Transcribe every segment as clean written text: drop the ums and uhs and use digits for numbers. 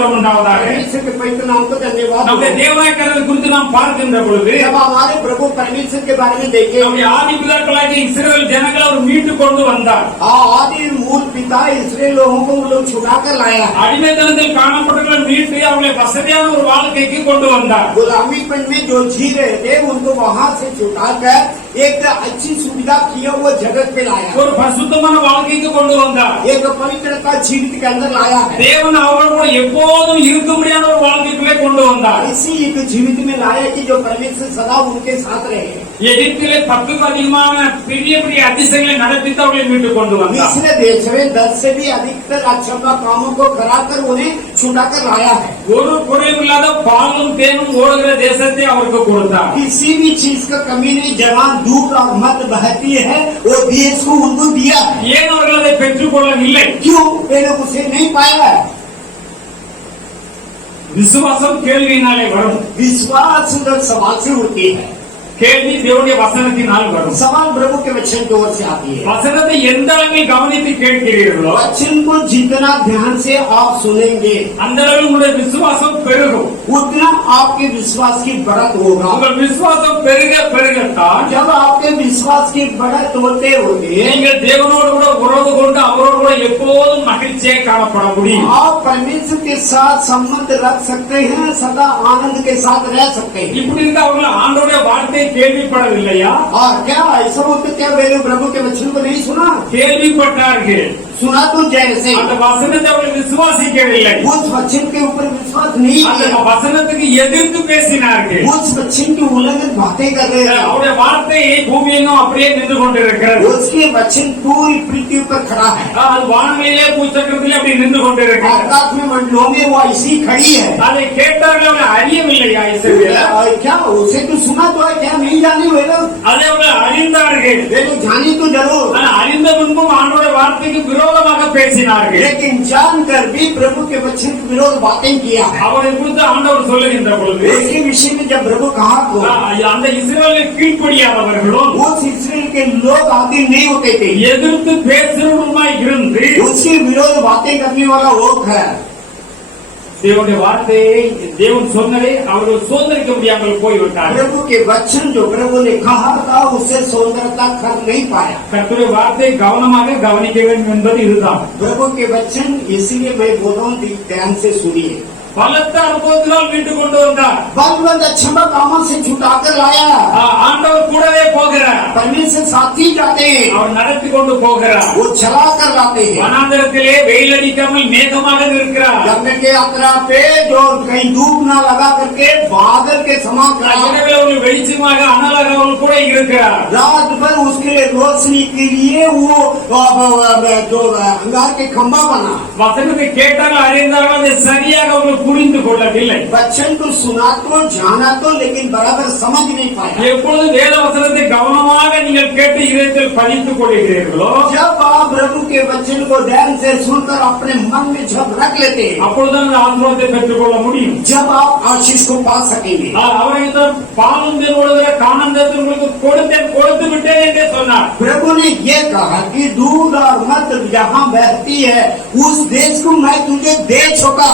ஸ்தோத்திரம் உண்டாவதாக. परमेश्वर के पवित्र नाम को धन्यवाद। நம்முடைய தேவனாகிய கர்த்தரை குறித்து நாம் பார்க்கின்ற பொழுது जब हमारे प्रभु परमेश्वर के बारे में देखें, நம்முடைய ஆதி பிதாக்களாகிய இஸ்ரவேல் ஜனங்களை அவர் மீட்டு கொண்டு வந்தார். आदि मूल पिता इसराइल लोगों को वो लोग छुड़ा कर लाया। அடிமைத்தனத்தில் காணப்பட்டவர்களை மீட்டு அவர்களை வசதியான ஒரு வாழ்க்கைக்கு கொண்டு வந்தார். गुलामीपन में जो जी रहे थे उनको वहाँ से छुटाकर एक अच्छी सुविधा किया हुआ जगत पे लाया। ஒரு பரிசுத்தமான வாழ்க்கைக்கு கொண்டு வந்தார். एक पवित्रता जीवित के अंदर लाया है। தேவன் அவர்களோடு எப்போதும் இருக்கும்படியான ஒரு வாழ்க்கைக்குள்ளே கொண்டு வந்தார். इसी एक जीवित में लाया कि जो परमेश्वर सदा उनके साथ रहे। எகிப்திலே 10க்கும் அதிகமான பெரிய பெரிய அதிசயங்களை நடத்தி அவர்களை மீட்டு கொண்டு வந்தார். मिस्र देश में 10 से भी अधिकतर अचंभा कामों को कराकर उन्हें छुटाकर लाया है। ஒரு குறைவில்லாத பாலும் தேனும் ஓடுகிற தேசத்தை அவருக்கு கொடுத்தார். किसी भी चीज का कमी नहीं, जवान दूध और मद बहती है वो देश को उनको दिया है। ஏன் அவர்கள் அதை பெற்றுக் கொள்ளவில்லை? क्यों वे लोग उसे नहीं पाया है? விசுவாசம் கேள்வியினாலே வரும். विश्वास सवाल से होती है। கேள்வி தேவனுடைய வசனத்தினால் வரும். सवाल प्रभु के वचन की ओर से आती है। வசனத்தை எந்த அளவில் கவனித்து கேட்கிறீர்களோ वचन को जितना ध्यान से आप सुनेंगे அந்த அளவில் உங்களுடைய விசுவாசம் பெருகும். उतना आपके विश्वास की बढ़त होगा। உங்கள் விசுவாசம் பெருக பெருகத்தான் जब आपके विश्वास की बढ़त होते होते நீங்கள் தேவனோடு கூட உறவு கொண்டு அவரோடு கூட எப்போதும் மகிழ்ச்சியாக காணப்பட முடியும். आप परमेश्वर के साथ संबंध रख सकते हैं, सदा आनंद के साथ रह सकते हैं। இப்படி இருக்க அவர்கள் ஆண்டவருடைய வார்த்தையை கேள்விப்படவில்லையா? और क्या ऐसा होता, क्या वे लोग प्रभु के वचन को नहीं सुना? கேள்விப்பட்டார்கள், सुना तो जैसे அந்த வசனத்தை அவர்கள் விசுவாசிக்கவில்லை. उस वचन के ऊपर विश्वास नहीं அந்த किया, வசனத்துக்கு எதிர்த்து பேசினார்கள். उस वचन की उल्लंघन बातें कर रहे हैं। அவருடைய வார்த்தை பூமியெங்கும் அப்படியே நின்று கொண்டிருக்கிறது. उसके वचन पूरी पृथ्वी पर खड़ा है, அது வானமையிலே பூச்சக்கரத்திலே அப்படி நின்று கொண்டிருக்கிறது. आकाश में मंडलों में वो ऐसी खड़ी है। அதை கேட்டார்கள், அவர்கள் அறியவில்லையா இஸ்ரவேலர்? और क्या उसे तो सुना तो है, क्या नहीं जाने वे लोग? அதை அவர்கள் அறிந்தார்கள். वे लोग जाने तो जरूर, ஆனால் அறிந்த முன்பும் ஆண்டவருடைய வார்த்தைக்கு விரோதமாக பேசினார்கள். लेकिन जानकर भी प्रभु के वचन के विरोध बातें किया है। அவரை குறித்து ஆண்டவர் சொல்லுகின்ற பொழுது इसके विषय में जब प्रभु कहा तो அந்த இஸ்ரவேலுக்கு கீழ்ப்படியாதவர்களும் उस इसराइल के लोग आदि नहीं होते थे, எதிர்த்து பேசுறவருமாய் இருந்து उसके विरोध बातें करने वाला लोग है। தேவனுடைய வார்த்தையை தேவன் சொன்னதை அவர்கள் சுதந்திரிக்க முடியாமல் போய்விட்டார்கள். प्रभु के वचन जो प्रभु ने कहा था उसे सुंदरता कर नहीं पाया। கர்த்தருடைய வார்த்தையை கவனமாக கவனிக்க வேண்டும் என்பது இதுதான். प्रभु के वचन, इसीलिए मैं बोल रहा हूँ, ध्यान से सुनिए। பலத்த அனுபவத்தினால் மீட்டு கொண்டு வந்தார். बलवंत अक्षमा कामों से छुटाकर लाया। ஆண்டவர் கூடவே போகிறார். परमेश्वर साथ ही जाते हैं, அவர் நடத்தி கொண்டு போகிறார். वो चला कर लाते हैं। வனாந்தரத்திலே வெயில் அடிக்காமல் மேகமாக இருக்கிறார். जंगल के यात्रा पे जो कहीं धूप ना लगा करके बादल के समान खड़ा, இரவில் அவர்கள் வெளிச்சமாக அனலாக அவர்கள் கூட இருக்கிறார். रात भर उसके लिए रोशनी के लिए वो जो अंगार के खंभा बना। வசனத்தை கேட்டார்கள், அறிந்தார்கள், அதை சரியாக அவர்கள் புரிந்து கொள்ளவில்லை. वचन को सुना तो जाना तो, लेकिन बराबर समझ नहीं पाया। எப்பொழுது வேத வசனத்தை கவனமாக நீங்கள் கேட்டு இதயத்தில் பதித்துக் கொள்கிறீர்களோ जब आप प्रभु के वचन को ध्यान से सुनकर अपने मन में जब रख लेते हैं, அப்பொழுதுதான் அந்த ஆசீர்வாதத்தை பெற்றுக் கொள்ள முடியும். जब आप आशीष को पा सकेंगे। அவரை பாலும் ஓடுகிற கானந்தத்தை உங்களுக்கு கொடுத்து விட்டேன் என்றே சொன்னார். प्रभु ने ये कहा कि दूध और मद जहाँ बहती है उस देश को मैं तुझे दे चुका।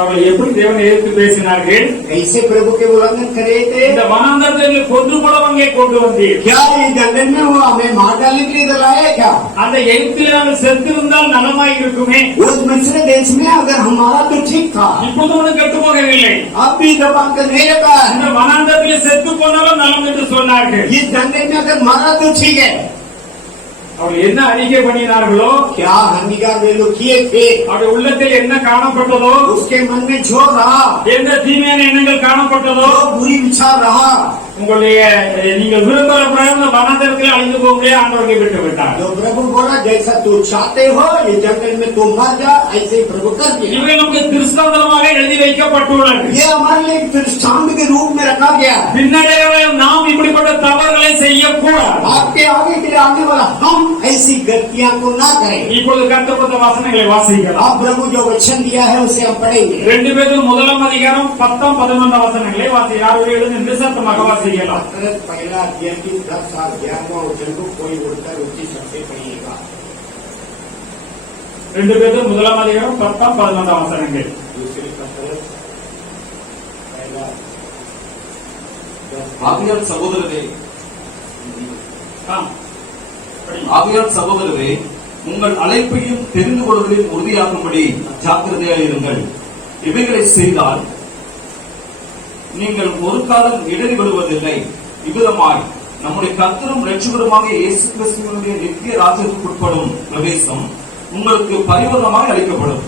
அவர்கள் எப்படி தேவனை எதிர்த்து பேசினார்கள்? कैसे प्रभु के उल्लंघन करे थे? இந்த வனாந்தரத்தை கொன்று போல அங்கே கொண்டு வந்தீர். क्या ये जंगल में वो हमें मार डालने के लिए लाया क्या? அந்த எகிப்திலே நாங்கள் செத்திருந்தால் நலமாய் இருக்குமே. उस मिस्र देश में अगर हमारा तो ठीक था, இப்போது ஒன்றும் கெட்டு போகவில்லை. अब भी दबा कर नहीं रखा है। இந்த வனாந்தரத்திலே செத்து போனாலும் நலம் என்று சொன்னார்கள். इस जंगल में अगर मारा तो ठीक है। அவர்கள் என்ன அறிக்கை பண்ணினார்களோ, क्या अंगीकार वे लोग किए थे, அவருடைய உள்ளத்தில் என்ன காணப்பட்டதோ, उसके मन में जो रहा, எந்த தீமையான எண்ணங்கள் காணப்பட்டதோ, जो बुरी विचार रहा, உங்களுடைய நீங்கள் விரும்புகிற பிரகாரம் வனாந்தரத்தில் அழிந்து போகவே ஆண்டவர்கள் விட்டு விட்டார். जो प्रभु बोला जैसा तू चाहते हो ये जंगल में तुम मर जा, ऐसे ही प्रभु कर दिया। இவை நமக்கு திருஷ்டாந்தமாக எழுதி வைக்கப்பட்டுள்ளது. ये हमारे लिए एक दृष्टांत के रूप में रखा गया है। பின்னடைவில் நாம் இப்படிப்பட்ட தவறுகளை செய்யக்கூடாது. आपके आगे के लिए आने वाला हम ऐसी गलतियां को ना करें। இப்பொழுது கர்த்தருடைய வசனங்களை வாசிக்கலாம். आप प्रभु जो वचन दिया है उसे हम पढ़ेंगे। 2 பேதுரு 1-ம் 10-11 வசனங்களை வாசி. யாரும் எழுதி நிசப்தமாக வாசிக்கலாம். पहला अध्याय की 10 और 11वां वचन को कोई उड़कर ऊंची शब्द से पढ़िएगा। 2 பேதுரு முதலாம் அதிகாரம் 10-11 வசனங்கள். ஆகையால் சகோதரரே உங்கள் அழைப்பையும் தெரிந்து கொள்வதில் உறுதியாகும்படி ஜாக்கிரதையாயிருங்கள். இவைகளை செய்தால் நீங்கள் ஒரு காலம் இடறி வருவதில்லை. இவ்விதமாய் நம்முடைய கர்த்தரும் இரட்சகருமாக இயேசு கிறிஸ்துவினுடைய நித்திய ராஜ்யத்துக்குட்படும் பிரவேசம் உங்களுக்கு பரிபூர்ணமாக அளிக்கப்படும்.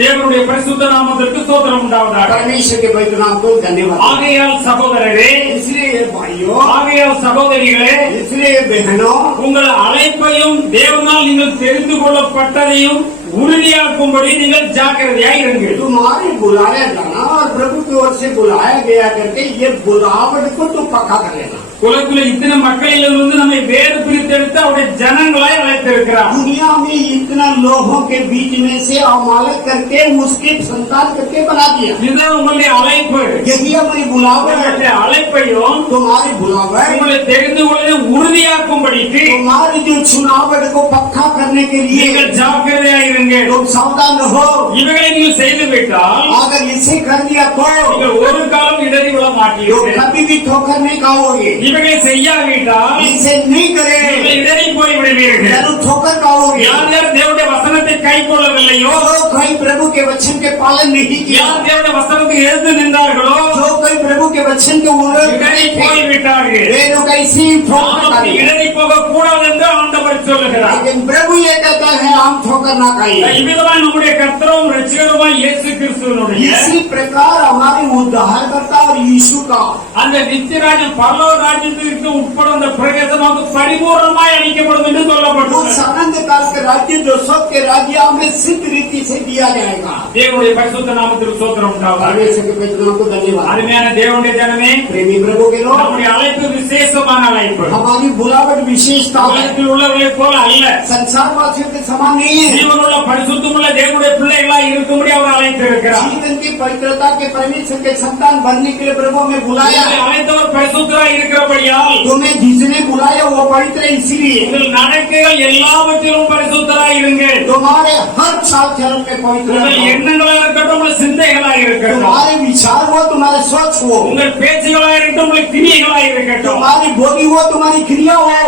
தேவனுடைய பரிசுத்த நாமத்திற்கு ஸ்தோத்திரம் உண்டாவதாக. परमेश्वर के पवित्र नाम को धन्यवाद। ஆகையால் சகோதரரே, इसलिए भाइयों, ஆகையால் சகோதரிகளே, इसलिए बहनों, உங்கள் அழைப்பையும் தேவனால் நீங்கள் தெரிந்து கொள்ளப்பட்டதையும் உறுதியாக்கும்படி நீங்கள் ஜாக்கிரதையாய் இருங்கள். तुम्हारे बुलाया जाना और प्रभु की ओर से बुलाया गया करके ये बुलावट को तुम पक्का कर लेना। உலகத்துல இத்தனை மக்களிலிருந்து நம்மை வேறு பிரித்தெடுத்து அவருடைய ஜனங்களாய் அழைத்திருக்கிறார். दुनिया में इतना लोगों के बीच में से अमालक करके उसके संतान करके बना दिया। இதுதான் உங்களுடைய அழைப்பு. यही हमारी बुलावट, உங்களுடைய அழைப்பையும் तुम्हारी बुलावट, உங்களை தெரிந்து கொள்வதை உறுதியாக்கும்படிக்கு तुम्हारी जो चुनावट को पक्का करने के लिए நீங்கள் ஜாக்கிரதையாய் இருங்கள். तुम सावधान रहो। இவைகளை நீங்கள் செய்து விட்டால் अगर इसे कर दिया तो நீங்கள் ஒரு காலம் இடறி விட तो மாட்டீர்கள். कभी भी ठोकर नहीं खाओगे। இவைகளை செய்யாவிட்டால் इसे नहीं करे நீங்கள் இடறி போய் விடுவீர்கள். जरूर ठोकर खाओगे। யார் யார் தேவனுடைய வசனத்தை கை கொள்ளவில்லையோ, जो कोई प्रभु के वचन के पालन नहीं किया, யார் தேவனுடைய வசனத்துக்கு எதிர்த்து நின்றார்களோ जो कोई प्रभु के वचन के उल्लंघन இடறி போய் விட்டார்கள். वे लोग ऐसी ठोकर நமக்கு खाएंगे। இடறி போக கூடாது என்று ஆண்டவர் சொல்லுகிறார். लेकिन प्रभु ये कहता है हम ठोकर ना खाइए। இவ்விதமாய் நம்முடைய கர்த்தரும் இரட்சகருமாய் இயேசு கிறிஸ்துவினுடைய इसी प्रकार हमारे उद्धारकर्ता और यीशु का அந்த நித்தியராஜ்யம் பரலோக ராஜ்யத்திற்கு உட்பட அந்த பிரவேசம் நமக்கு பரிபூர்ணமாய் அளிக்கப்படும் என்று उस சொல்லப்பட்டுள்ளது. अनंत काल के राज्य जो सबके राज्य हमें सिद्ध रीति से दिया जाएगा। தேவனுடைய பரிசுத்த நாமத்திற்கு ஸ்தோத்திரம் உண்டாவதாக. परमेश्वर के पवित्र नाम को धन्यवाद। அருமையான தேவனுடைய ஜனமே, प्रेमी प्रभु के लोग, நம்முடைய அழைப்பு விசேஷமான அழைப்பு. हमारी बुलावट विशेषता है, உலகத்தில் உள்ளவர்களைப் போல அல்ல. संसार वासियों के समान नहीं है। ஜீவனுள்ள பரிசுத்தமுள்ள தேவனுடைய பிள்ளைகளாய் இருக்கும்படி அவர் அழைத்திருக்கிறார். जीवन की पवित्रता के परमेश्वर के संतान बनने के लिए प्रभु में बुलाया உங்களை है। அழைத்தவர் பரிசுத்தராய் இருக்கிறபடியால் तुम्हें जिसने बुलाया वो पवित्र है, इसीलिए உங்கள் நடக்கைகள் எல்லாவற்றிலும் பரிசுத்தராய் இருங்கள். तुम्हारे हर चाल चलन में पवित्र உங்கள் रहो। எண்ணங்களாக இருக்கட்டும், உங்கள் சிந்தைகளாக இருக்கட்டும், तुम्हारे विचार हो, तुम्हारे सोच हो, உங்கள் பேச்சுகளாக இருக்கட்டும், உங்கள் கிரியைகளாக இருக்கட்டும். तुम्हारी बोली हो, तुम्हारी क्रिया हो,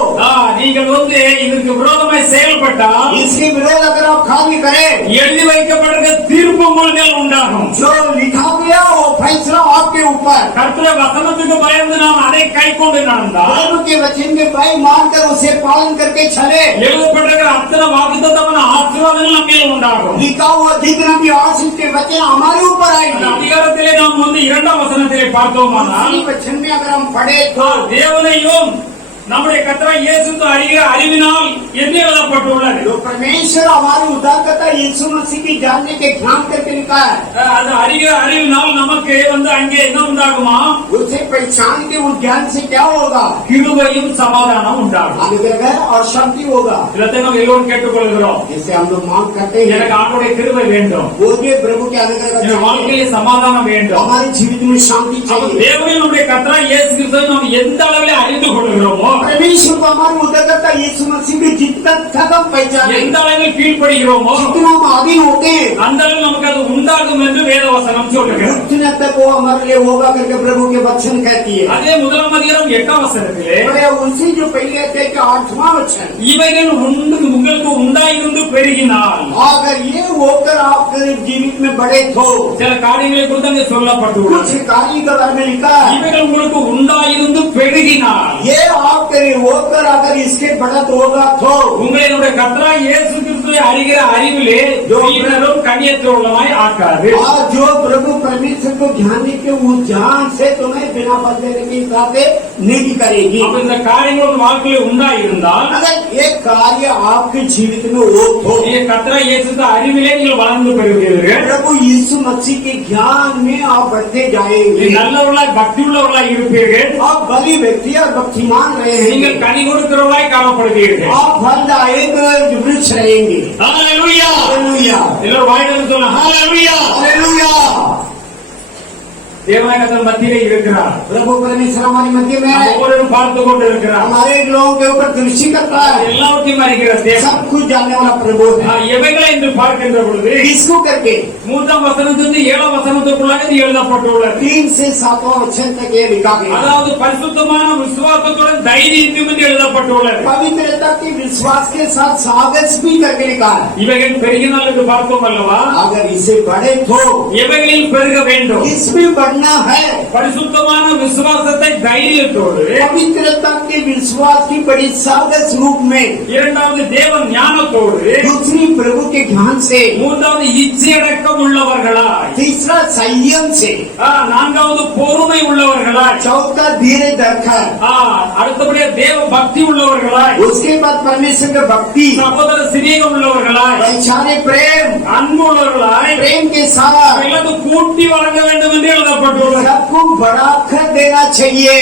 நீங்கள் இதற்கு விரோதமாய் செயல்பட்டால் इसके विरोध अगर आप कार्य करें, எழுதி வைக்கப்படுகிற தீர்ப்பு உங்கள் மேல் உண்டாகும். जो लिखा गया वो फैसला आपके ऊपर। கர்த்தருடைய வசனத்துக்கு பயந்து நாம் அதை கை கொண்டு நடந்தால் प्रभु के वचन के भाई मानकर उसे पालन करके चले, எழுதப்பட்டிருக்கிற அத்தனை வாக்குத்தத்தமான ஆசீர்வாதங்கள் நம்ம மேல் உண்டாகும். लिखा हुआ जितना भी आशीष के वचन हमारे ऊपर அந்த आएंगे। அதிகாரத்திலே நாம் 2ஆம் வசனத்திலே பார்த்தோமானால் इसी वचन में अगर हम पढ़े तो தேவனையும் நம்முடைய கர்த்தராகிய இயேசு அறிகிற அறிவினால் என்ன எழுதப்பட்டுள்ளது. जो परमेश्वर हमारे उद्धारकर्ता यीशु मसीह की जानने के ज्ञान करके लिखा है, அது அறிகிற அறிவினால் நமக்கு அங்கே என்ன உண்டாகுமா? उसे पहचान के उस ज्ञान से क्या होगा? கிருபையும் சமாதானம் உண்டாகும். अनुग्रह और शांति होगा। இதை நாம் எல்லோரும் கேட்டுக்கொள்கிறோம். जिसे हम लोग मांग करते हैं, எனக்கு ஆண்டவருடைய கிருபை வேண்டும், वो ये प्रभु के अनुग्रह என் चाहिए, வாழ்க்கையிலே சமாதானம் வேண்டும். हमारे जीवित में शांति அப்ப चाहिए। தேவனையும் நம்முடைய கர்த்தராகிய இயேசு கிறிஸ்துவை நாம் எந்த அளவில் அறிந்து கொள்கிறோமோ, परमेश्वर को हमारे उद्धारकर्ता यीशु मसीह की जितना तक हम पहचाने, எந்த அளவில் கீழ்ப்படுகிறோமோ जितना हम आदि होते हैं, அந்த அளவில் நமக்கு அது உண்டாகும் என்று வேதவசனம் சொல்லுகிறது. उतना तक वो हमारे लिए होगा करके प्रभु के वचन कहती है। அதே 1ஆம் அதிகாரம் 8ஆம் வசனத்திலே और उनसे जो पहले अध्याय का 8वां वचन, இவைகள் உங்களுக்கு உண்டாயிருந்து பெருகினால், अगर ये होकर आप जीवित में बड़े तो சில காரியங்களை குறித்து அங்கே சொல்லப்பட்டுள்ளது. कुछ कार्य के बारे में लिखा है, இவைகள் உங்களுக்கு உண்டாயிருந்து பெருகினால், ये आप करे होकर अगर इसके बढ़त होगा तो உங்களுடைய கர்த்தராகிய இயேசு கிறிஸ்துவை அறிகிற அறிவிலே வீணரும் கண்ணியத்துள்ளமாய் ஆக்காது. और जो प्रभु परमेश्वर को जानने के उस ज्ञान से तुम्हें बिना बदलने के हिसाब से नहीं करेगी। அப்ப இந்த காரியங்கள் உங்க வாழ்க்கையில உண்டாயிருந்தால், अगर ये कार्य आपके जीवित में हो तो நீங்க கர்த்தராகிய இயேசு அறிவிலே நீங்கள் வளர்ந்து பெறுவீர்கள். प्रभु यीशु मसीह के ज्ञान में आप बढ़ते जाएंगे। நல்லவர்களாய் பக்தி உள்ளவர்களாய் இருப்பீர்கள். आप भली व्यक्ति और भक्तिमान रहेंगे। நீங்கள் கனி கொடுக்கிறவர்களாய் காணப்படுவீர்கள். आप फलदायक वृक्ष रहेंगे। ஹல்லேலூயா. हालेलुया, எல்லாரும் வாயிலிருந்து சொல்லுங்க, ஹல்லேலூயா. हालेलुया। தேவநாயகத்தின் மத்தியிலே இருக்கிறார். प्रभु परमेश्वर हमारे मध्य में நாம் है, ஒவ்வொருவரும் பார்த்து கொண்டு இருக்கிறார். हमारे लोगों के ऊपर दृष्टि करता है, எல்லாவற்றையும் அறிகிற தேவன். सब कुछ जानने वाला प्रभु है। எவைகளை என்று பார்க்கின்ற பொழுது इसको करके 3ஆம் வசனத்திலிருந்து 7ஆம் வசனத்துக்குள்ளாக இது எழுதப்பட்டுள்ளது. 3 से 7वां वचन तक ये लिखा गया है। அதாவது பரிசுத்தமான விசுவாசத்துடன் தைரியத்தையும் என்று எழுதப்பட்டுள்ளது. पवित्रता के विश्वास के साथ साहस भी करके लिखा है। இவைகள் பெருகினால் என்று பார்த்தோம் அல்லவா? अगर इसे बढ़े तो எவைகளில் பெருக வேண்டும்? इसमें बढ़ना है। பரிசுத்தமான விசுவாசத்தை தைரியத்தோடு, पवित्रता के विश्वास की बड़ी साहस रूप में, இரண்டாவது தேவன் ஞானத்தோடு, दूसरी प्रभु के ज्ञान से, மூன்றாவது இச்சையடக்கம் உள்ளவர்களாய், तीसरा संयम से, நான்காவது பொறுமை உள்ளவர்களாய், चौथा धीरे धरकर, அடுத்தபடியா தேவ பக்தி உள்ளவர்களாய், उसके बाद परमेश्वर की भक्ति, சகோதர சிநேகம் உள்ளவர்களாய், वैचारिक प्रेम, அன்பு உள்ளவர்களாய், प्रेम के साथ எல்லாத்தையும் கூட்டி வழங்க வேண்டும் என்று எழுதப்பட்டுள்ளது. सबको बढ़ाकर देना चाहिए।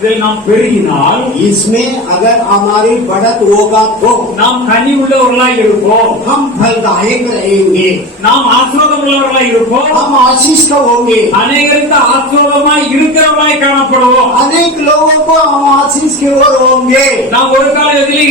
இதில் நாம் பெருகினால், इसमें अगर हमारी बढ़त होगा तो நாம் கனி உள்ளவர்களாய் இருப்போம், हम फलदायक रहेंगे, நாம் ஆசீர்வாதம் உள்ளவர்களாய் இருப்போம், हम आशीष का होंगे, அநேகருக்கு ஆசீர்வாதமாய் இருக்கிறவர்களாய் காணப்படுவோம். अनेक लोगों को हम आशीष की ओर होंगे, நாம் ஒரு காலத்தில்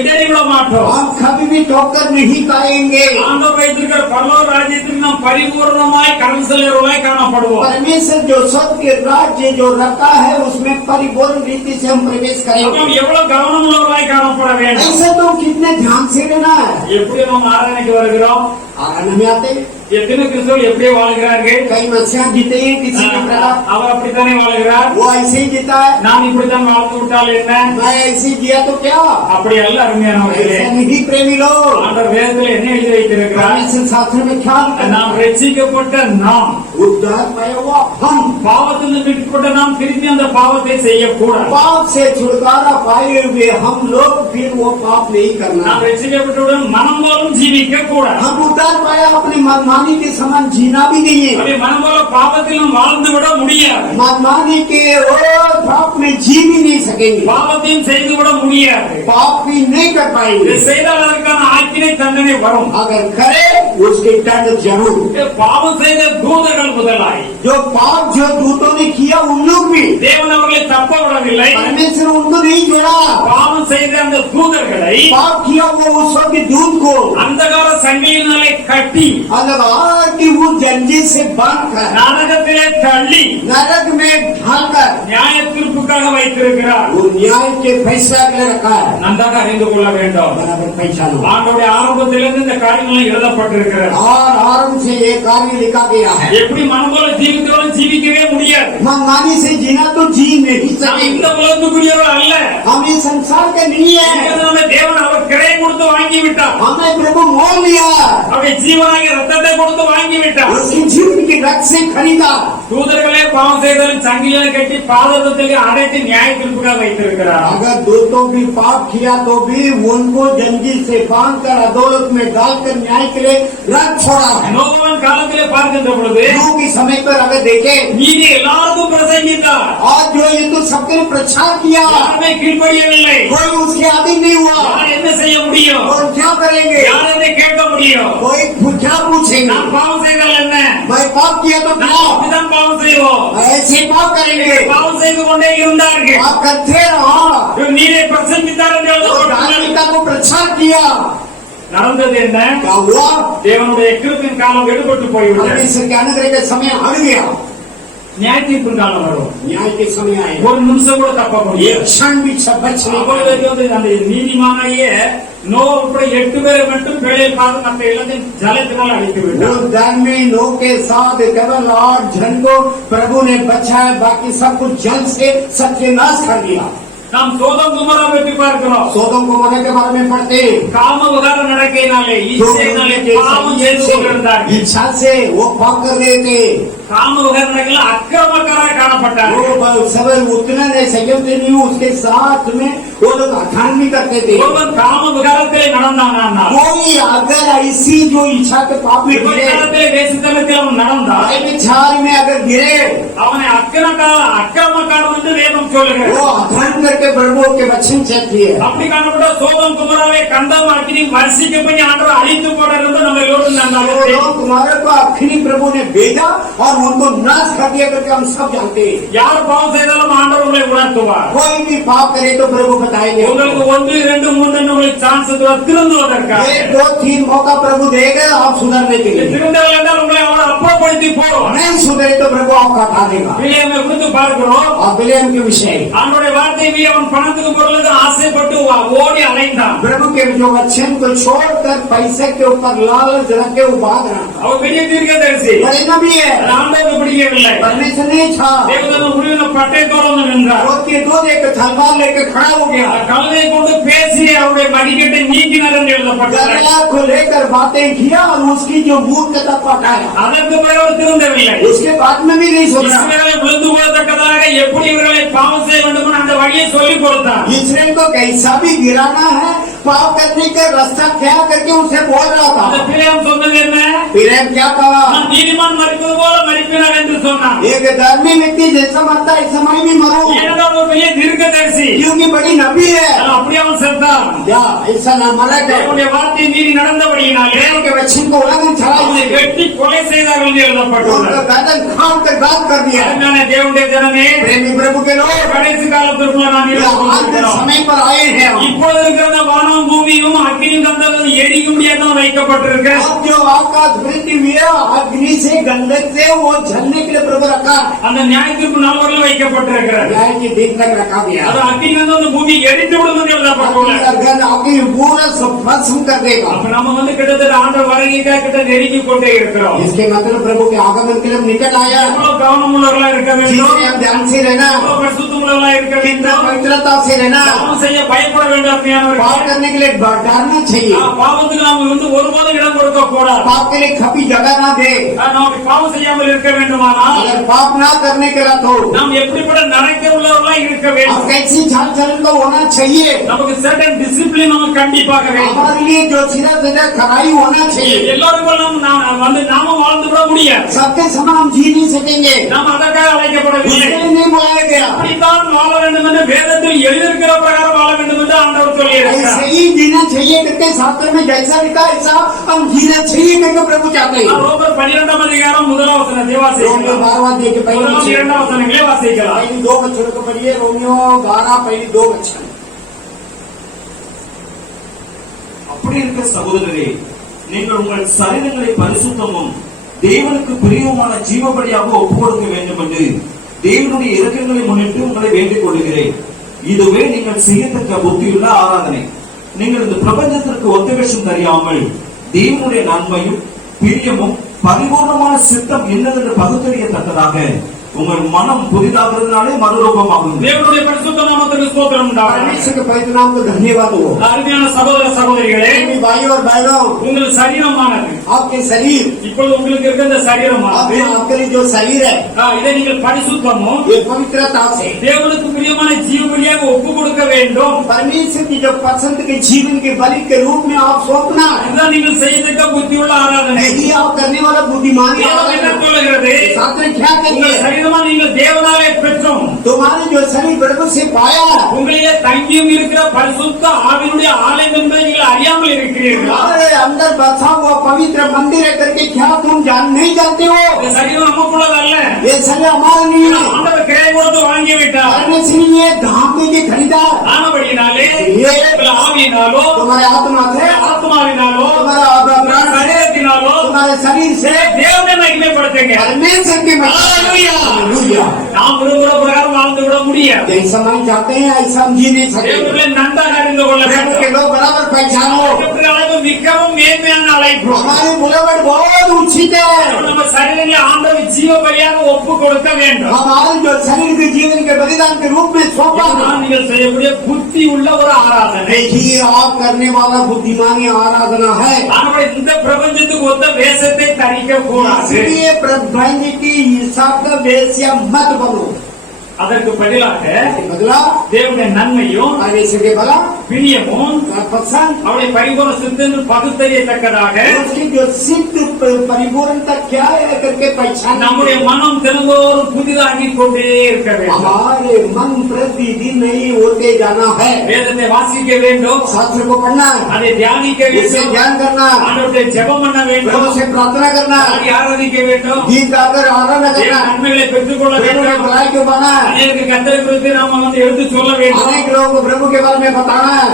இடறி விட மாட்டோம். हम कभी भी ठोकर नहीं खाएंगे। ஆண்டவர் வைத்திருக்கிற பரலோக ராஜ்யத்தில் நாம் பரிபூர்ணமாய் கடந்து செல்கிறவர்களாய் காணப்படுவோம். परमेश्वर जो स्वर्ग के राज्य जो रखा है उसमें परिपूर्ण रीति से हम प्रवेश நாம் करेंगे। எவ்வளவு கவனம் உள்ளவர்களாய் காணப்பட வேண்டும். ऐसे तो कितने ध्यान से रहना है। எப்படி நாம் ஆராதனைக்கு வருகிறோம்? आराधना में आते எத்தனை கிறிஸ்தவர்கள் எப்படி வாழ்கிறார்கள்? कई मसीहा जीते हैं किसी के प्रकार, அவர் அப்படித்தானே வாழ்கிறார். वो ऐसे ही जीता है, நான் இப்படித்தான் வாழ்ந்து விட்டால் என்ன? मैं ऐसे ही जिया तो क्या, அப்படி அல்ல அருமையானவர்களே. ऐसा नहीं प्रेमी लोग। ஆண்டவர் வேதத்தில் என்ன எழுதி வைத்திருக்கிறார்? परमेश्वर शास्त्र में क्या लिखा है? நாம் ரட்சிக்கப்பட்ட நாம், उद्धार पाया हुआ हम, பாவத்திலிருந்து மீட்கப்பட்ட நாம் திருப்பி அந்த பாவத்தை செய்யக்கூடாது. पाप से छुटकारा पाए हुए हम लोग फिर वो पाप नहीं करना। நாம் ரட்சிக்கப்பட்டவுடன் மனம் போலும் ஜீவிக்க கூடாது. हम उद्धार पाया अपनी मनमानी के समान जीना भी नहीं है। அப்படி மனம் போல பாவத்தில் நாம் வாழ்ந்து விட முடியாது. मनमानी के और पाप में जी भी नहीं सकेंगे, பாவத்தையும் செய்து விட முடியாது. पाप भी नहीं कर இதை पाएंगे। செய்தால் அதற்கான ஆக்கினை தண்டனை வரும். अगर करे उसके दंड जरूर। பாவம் செய்த தூதர்கள் முதலாய் जो पाप जो दूतों ने किया उन लोग भी, தேவன் அவர்களை தப்ப விடவில்லை. परमेश्वर उनको नहीं छोड़ा। பாவம் செய்த அந்த தூதர்களை पाप किया वो उस वक्त दूत को அந்தகார சங்கிலினாலே கட்டி अंधकार की वो जंजीर से बांधकर நரகத்திலே தள்ளி नरक में ढालकर நியாய தீர்ப்புக்காக வைத்திருக்கிறார். वो न्याय के फैसला के लिए रखा है। நன்றாக அறிந்து கொள்ள வேண்டும். बराबर पहचानो। ஆண்டோடைய ஆரம்பத்திலிருந்து இந்த காரியங்கள் எழுதப்பட்டிருக்கிறது. और आरंभ से ये कार्य लिखा गया है। எப்படி மனம் போல ஜீவிக்கிறோம் ஜீவிக்கவே முடியாது. मनमानी से जीना तो जी नहीं நாம் இந்த सकेंगे। உலகத்துக்குரியவர் அல்ல. हम इस संसार के नहीं है। நம்ம தேவன் அவர் கிரையம் கொடுத்து வாங்கி விட்டார். हमें प्रभु मोल लिया, அவருடைய ஜீவனாகிய ரத்தத்தை கொடுத்து வாங்கி விட்டார். उसकी जीवन की रक्त से खरीदा। தூதர்களே பாவம் செய்தாலும் சங்கிலியை கட்டி பாதத்தில் அடைத்து நியாய தீர்ப்புக்காக வைத்திருக்கிறார். अगर दूतों भी पाप किया तो भी उनको जंजीर से बांधकर अदालत में डालकर न्याय के लिए रख छोड़ा है। நோவாவின் காலத்திலே பார்க்கின்ற பொழுது नूह के समय पर अगर देखे நீதி எல்லாருக்கும் பிரசங்கித்தார். और जो ये तो सबके प्रचार किया, யாருமே கீழ்ப்படியவில்லை. कोई उसके अधीन नहीं हुआ। யார் என்ன செய்ய முடியும்? और क्या करेंगे? யார் என்ன கேட்க முடியும்? कोई क्या पूछेंगे? நான் பாவம் செய்தால் என்ன? मैं पाप किया तो நான் क्या? அப்படிதான் பாவம் செய்வோம். ऐसे पाप करेंगे। பாவம் செய்து கொண்டே இருந்தார்கள். आप करते रहो। நீரை பிரசங்கித்தார் என்று और எழுதப்பட்டுள்ளது. धार्मिकता को प्रचार किया, நடந்தது என்ன? क्या हुआ? தேவனுடைய கிருபையின் காலம் எடுபட்டு போய்விட்டது. परमेश्वर के अनुग्रह के समय हट गया, நியாய தீர்ப்பின் காலம் வரும். न्याय के समय आए। ஒரு நிமிஷம் கூட தப்ப एक முடியாது. क्षण भी बच नहीं அப்பொழுது வந்து அந்த நீதிமானாகிய நோவா உட்பட 8 பேரை மட்டும் பேழையில் பார்த்து மற்ற எல்லாத்தையும் ஜலத்தினால் அழித்து वो விட்டார். धर्मी लोग के साथ केवल 8 जन को प्रभु ने बचाया, बाकी सब कुछ जल से सत्यानाश कर दिया। நாம் சோதம் குமரா பற்றி பார்க்கிறோம். सोदोम गोमोरा के बारे में पढ़ते हैं। காம விகார நடக்கையினாலே இச்சையினாலே பாவம் செய்து கொண்டிருந்தார்கள். इच्छा से वो पाप कर रहे थे। காம விகார நடக்கையில் அக்கிரமக்காரராக காணப்பட்டார்கள். वो सब उतना नहीं संयमते नहीं, उसके साथ में वो लोग अठान भी करते थे। ஒருவன் காம விகாரத்திலே நடந்தானால், कोई अगर ऐसी जो इच्छा के पाप में गिरे, விபச்சாரத்திலே வேசித்தனத்தில் அவன் நடந்தால் व्यभिचार में अगर गिरे, அவனை அக்கிரமக்காரன் என்று வேதம் சொல்லுகிறது. वो अधर्म करके प्रभु के वचन चलती है। அப்படி காணப்பட்ட சோதம் குமராவை கண்டம் அக்கினி வரிசைக்கு பண்ணி ஆண்டவர் அழித்து போட இருந்து நம்ம எல்லோரும் நன்றாக தெரியும். तुम्हारे को अखनी प्रभु ने भेजा और उनको नाश कर दिया करके हम सब जानते हैं। யார் பாவம் செய்தாலும் ஆண்டவர் உங்களை உணர்த்துவார். कोई भी पाप करे तो प्रभु बताएंगे। உங்களுக்கு 1 2 3 உங்களுக்கு சான்ஸ் திருந்துவதற்காக 1 2 3 मौका प्रभु देगा आप सुधरने के लिए। திருந்தவில்லை என்றால் உங்களை அவர் அப்புறப்படுத்தி போடுவார். नहीं सुधरे तो प्रभु आपको हटा देगा। பிலேயாமை குறித்து பார்க்கிறோம். और बिलेम के विषय ஆண்டவருடைய வார்த்தையை மீறி அவன் பணத்துக்கு பொருளுக்கு ஆசைப்பட்டு ஓடி அலைந்தான். प्रभु के जो वचन को छोड़कर पैसे के ऊपर लालच रख के वो भाग रहा था। அவன் பெரிய தீர்க்கதரிசி. बड़े नबी है, ஆண்டவருக்கு பிடிக்கவில்லை. परमेश्वर नहीं था। தேவதூதன் முடிவில் பட்டை தோறந்து நின்றார். रोज के दूध एक तलवार लेकर खड़ा हो गया। கல்லை கொண்டு பேசி அவருடைய மடிக்கட்டை நீக்கினார் என்று எழுதப்பட்டது. गला को लेकर बातें किया और उसकी जो मूर्खता को हटाया। அதற்கு பிறகு அவர் திருந்தவில்லை. उसके बाद में भी नहीं सोचा। இஸ்ரவேலை விழுந்து போகத்தக்கதாக எப்படி இவர்களை பாவம் செய்ய வேண்டும் என்ற அந்த வழியை சொல்லிக் கொடுத்தார். इसराइल को कैसा भी गिराना है, पाप करने का रास्ता क्या करके उसे बोल रहा அந்த था। பிலேயாம் சொன்னது என்ன? बिलेम क्या कहा? நான் நீதிமான் மரிப்பது போல மரிப்பினார் என்று சொன்னான். एक धर्मी व्यक्ति जैसा मरता है ऐसा मैं भी मरूं, ஏனென்றால் ஒரு பெரிய தீர்க்கதரிசி. क्योंकि बड़ी नबी है। அப்படியே அவன் செத்தான். या ऐसा न मरा क्या? தேவனுடைய வார்த்தையை மீறி நடந்தபடியினாலே देव के वचन को उल्लंघन அவனை चलाए, வெட்டி கொலை செய்தார்கள் என்று எழுதப்பட்டுள்ளது. उनका गर्दन काट कर गायब कर दिया। அருமையான தேவனுடைய ஜனமே, प्रेमी प्रभु के लोग கடைசி காலத்திற்குள்ள நாம் या இருந்து अंतिम கொண்டிருக்கிறோம். समय पर आए हैं। இப்பொழுது இருக்கிற வானம் பூமியும் அக்கினி கந்தகம் எரிக்க முடியாத வைக்கப்பட்டிருக்க अब जो आकाश पृथ्वी है, अग्नि से गंधक से वो जलने के लिए प्रभु रखा, அந்த நியாயத்திற்கு நாள் வரல வைக்கப்பட்டிருக்கிறது. न्याय के दिन तक रखा गया। அது அக்கினி கந்தகம் அந்த பூமி எரித்து விடும் என்று எழுதப்பட்டுள்ளது. गर्दन आपकी पूरा सब भस्म कर देगा। அப்ப நம்ம கிட்டத்தட்ட ஆண்டவர் வருகைக்காக கிட்ட நெருங்கி கொண்டே இருக்கிறோம். इसके मतलब प्रभु के आगमन के लिए हम निकल आया। எவ்வளவு கவனம் உள்ளவர்களா இருக்க வேண்டும், जिसमें हम ध्यान से रहना, எவ்வளவு பரிசுத்தம் உள்ளவர்களா இருக்க कितना வேண்டும், पवित्रता से रहना, பாவம் செய்ய பயப்பட வேண்டும். पाप அப்படியானவர்கள் करने के लिए डरना चाहिए, பாவத்துக்கு நாம் ஒருபோதும் இடம் கொடுக்க கூடாது. पाप के लिए कभी जगह ना दे। நாம் பாவம் செய்யாமல் இருக்க வேண்டுமானால் अगर पाप ना करने के लिए तो நாம் எப்படிப்பட்ட நடக்க உள்ளவர்களா இருக்க अब வேண்டும். कैसी चाल चलन का होना चाहिए। நமக்கு சர்டன் டிசிப்ளின் நமக்கு கண்டிப்பாக வேண்டும். हमारे लिए जो सीधा सीधा खराई होना चाहिए। எல்லோருக்கும் நாம வாழ்ந்து விட முடியாது. सबके समान हम जी नहीं सकेंगे, நாம் அதற்காக அழைக்கப்படவில்லை. उसके लिए नहीं बुलाया गया। அப்படித்தான் வாழ வேண்டும் என்று வேதத்தில் எழுதியிருக்கிற பிரகாரம் வாழ வேண்டும் என்று ஆண்டவர் சொல்லியிருக்கிறார். ऐसे ही जीना चाहिए करके शास्त्र में जैसा लिखा ऐसा हम जीना चाहिए करके प्रभु चाहते हैं। ரோமர் 12 அதிகாரம் 1 वचनத்தை रोमियो வாசிக்கலாம். 12वां अध्याय के पहले 2 वचनங்களை வாசிக்கலாம். पहली 2 वचनों को पढ़िए। रोमियो 12 पहली 2 वचन। அப்படி இருக்க சகோதரரே, நீங்கள் உங்கள் சரீரங்களை பரிசுத்தமும் தேவனுக்கு பிரியமான ஜீவபலியாக ஒப்புக் கொடுக்க வேண்டும் என்று தேவனுடைய இரக்கங்களை முன்னிட்டு உங்களை வேண்டிக் கொள்கிறேன். இதுவே நீங்கள் செய்யத்தக்க புத்தியுள்ள ஆராதனை. நீங்கள் இந்த பிரபஞ்சத்திற்கு ஒத்த வேஷம் தெரியாமல் தேவனுடைய நன்மையும் பிரியமும் பரிபூர்ணமான சித்தம் என்னதென்று பகுத்தறியத்தக்கதாக உங்கள் மனம் புதிதாகிறதுனாலே மறுரூபமாகும். தேவனுடைய பரிசுத்த நாமத்துக்கு ஸ்தோத்திரம் உண்டாவதாக. परमेश्वर के पवित्र नाम को धन्यवाद हो। அருமையான சகோதர சகோதரிகளே, मेरे भाइयों और बहनों, உங்கள் சரீரமானது आपके शरीर, இப்பொழுது உங்களுக்கு இருக்கிற இந்த சரீரமானது आपके लिए जो शरीर है இதை நீங்கள் பரிசுத்தமும் ये पवित्रता से தேவனுக்கு பிரியமான ஜீவபலியாக ஒப்பு கொடுக்க வேண்டும். परमेश्वर की जो पसंद के जीवन के बलि के रूप में आप सौंपना है। இதுதான் நீங்கள் செய்யத்தக்க புத்தியுள்ள ஆராதனை. यही आप करने वाला बुद्धिमान வேதம் என்ன சொல்லுகிறது? शास्त्र क्या உங்கள் करिए, சரீரமா நீங்கள் தேவனாலே பெற்றோம். तुम्हारे जो शरीर प्रभु से पाया है, உங்களிலே தங்கியும் இருக்கிற பரிசுத்த ஆவியினுடைய ஆலயம் என்பதை நீங்கள் அறியாமல் இருக்கிறீர்கள். तुम्हारे अंदर बसा हुआ पवित्र मंदिर है करके क्या तुम नहीं जानते हो? இந்த சரீரம் நமக்குள்ளதல்ல. ये शरीर हमारा नहीं है, ஆண்டவர் கிரை கொடுத்து வாங்கி விட்டார். परमेश्वर ने धाम के खरीदा। ஆனபடியினாலே ये உங்கள் ஆவியினாலோ तुम्हारे आत्मा से, ஆத்மாவினாலோ तुम्हारा प्राण से, சரீரத்தினாலோ तुम्हारे शरीर से தேவனை மகிமைப்படுத்துங்க. परमेश्वर की हालेलुया। நாம் விரும்புகிற பிரகாரம் வாழ்ந்து விட முடியாது. जैसा हम चाहते हैं ऐसा हम जी नहीं सकते। தேவனை நன்றாக அறிந்து கொள்ள प्रभु के வேண்டும். लोग बराबर पहचानो, அழைக்கப்பட்ட அழைப்பு மிகவும் மேன்மையான அழைப்பு. हमारी बुलावट बहुत उचित है। நம்ம சரீரங்களை ஆண்டவர் ஜீவ பலியாக ஒப்பு கொடுக்க வேண்டும். हमारे जो शरीर के जीवन के बलिदान के रूप में सौंपा இதுதான் நீங்கள் செய்யக்கூடிய புத்தி உள்ள ஒரு ஆராதனை. ये आप करने वाला बुद्धिमानी आराधना है। ஆனபடி இந்த பிரபஞ்சத்துக்கு ஒத்த வேஷத்தை தரிக்க கூடாது. इसलिए प्रबंध की हिसाब का वेश्या मत बनो। அதற்கு பதிலாக बदला தேவனுடைய நன்மையும் परमेश्वर के भला பிரியமும் पसंद அவளை பரிபூர்ண சித்தென்று பகுத்தறியத்தக்கதாக उसकी जो सिद्ध परिपूर्णता क्या है करके पहचान நம்முடைய மனம் தினந்தோறும் புதிதாகி கொண்டே இருக்க வேண்டும். हमारे मन प्रतिदिन नहीं होते जाना है வேதத்தை வாசிக்க வேண்டும், शास्त्र को पढ़ना है அதை தியானிக்க इससे வேண்டும், ध्यान करना है ஆண்டவருடைய ஜெபம் பண்ண வேண்டும், प्रभु से प्रार्थना करना है அதை ஆராதிக்க வேண்டும், गीत गाकर आराधना தேவ करना है நன்மைகளை பெற்றுக்கொள்ள प्रभु के வேண்டும். भलाई को पाना है அநேக கர்த்தரை குறித்து நாம எடுத்து சொல்ல வேண்டும். अनेक लोगों को प्रभु के बारे में बताना है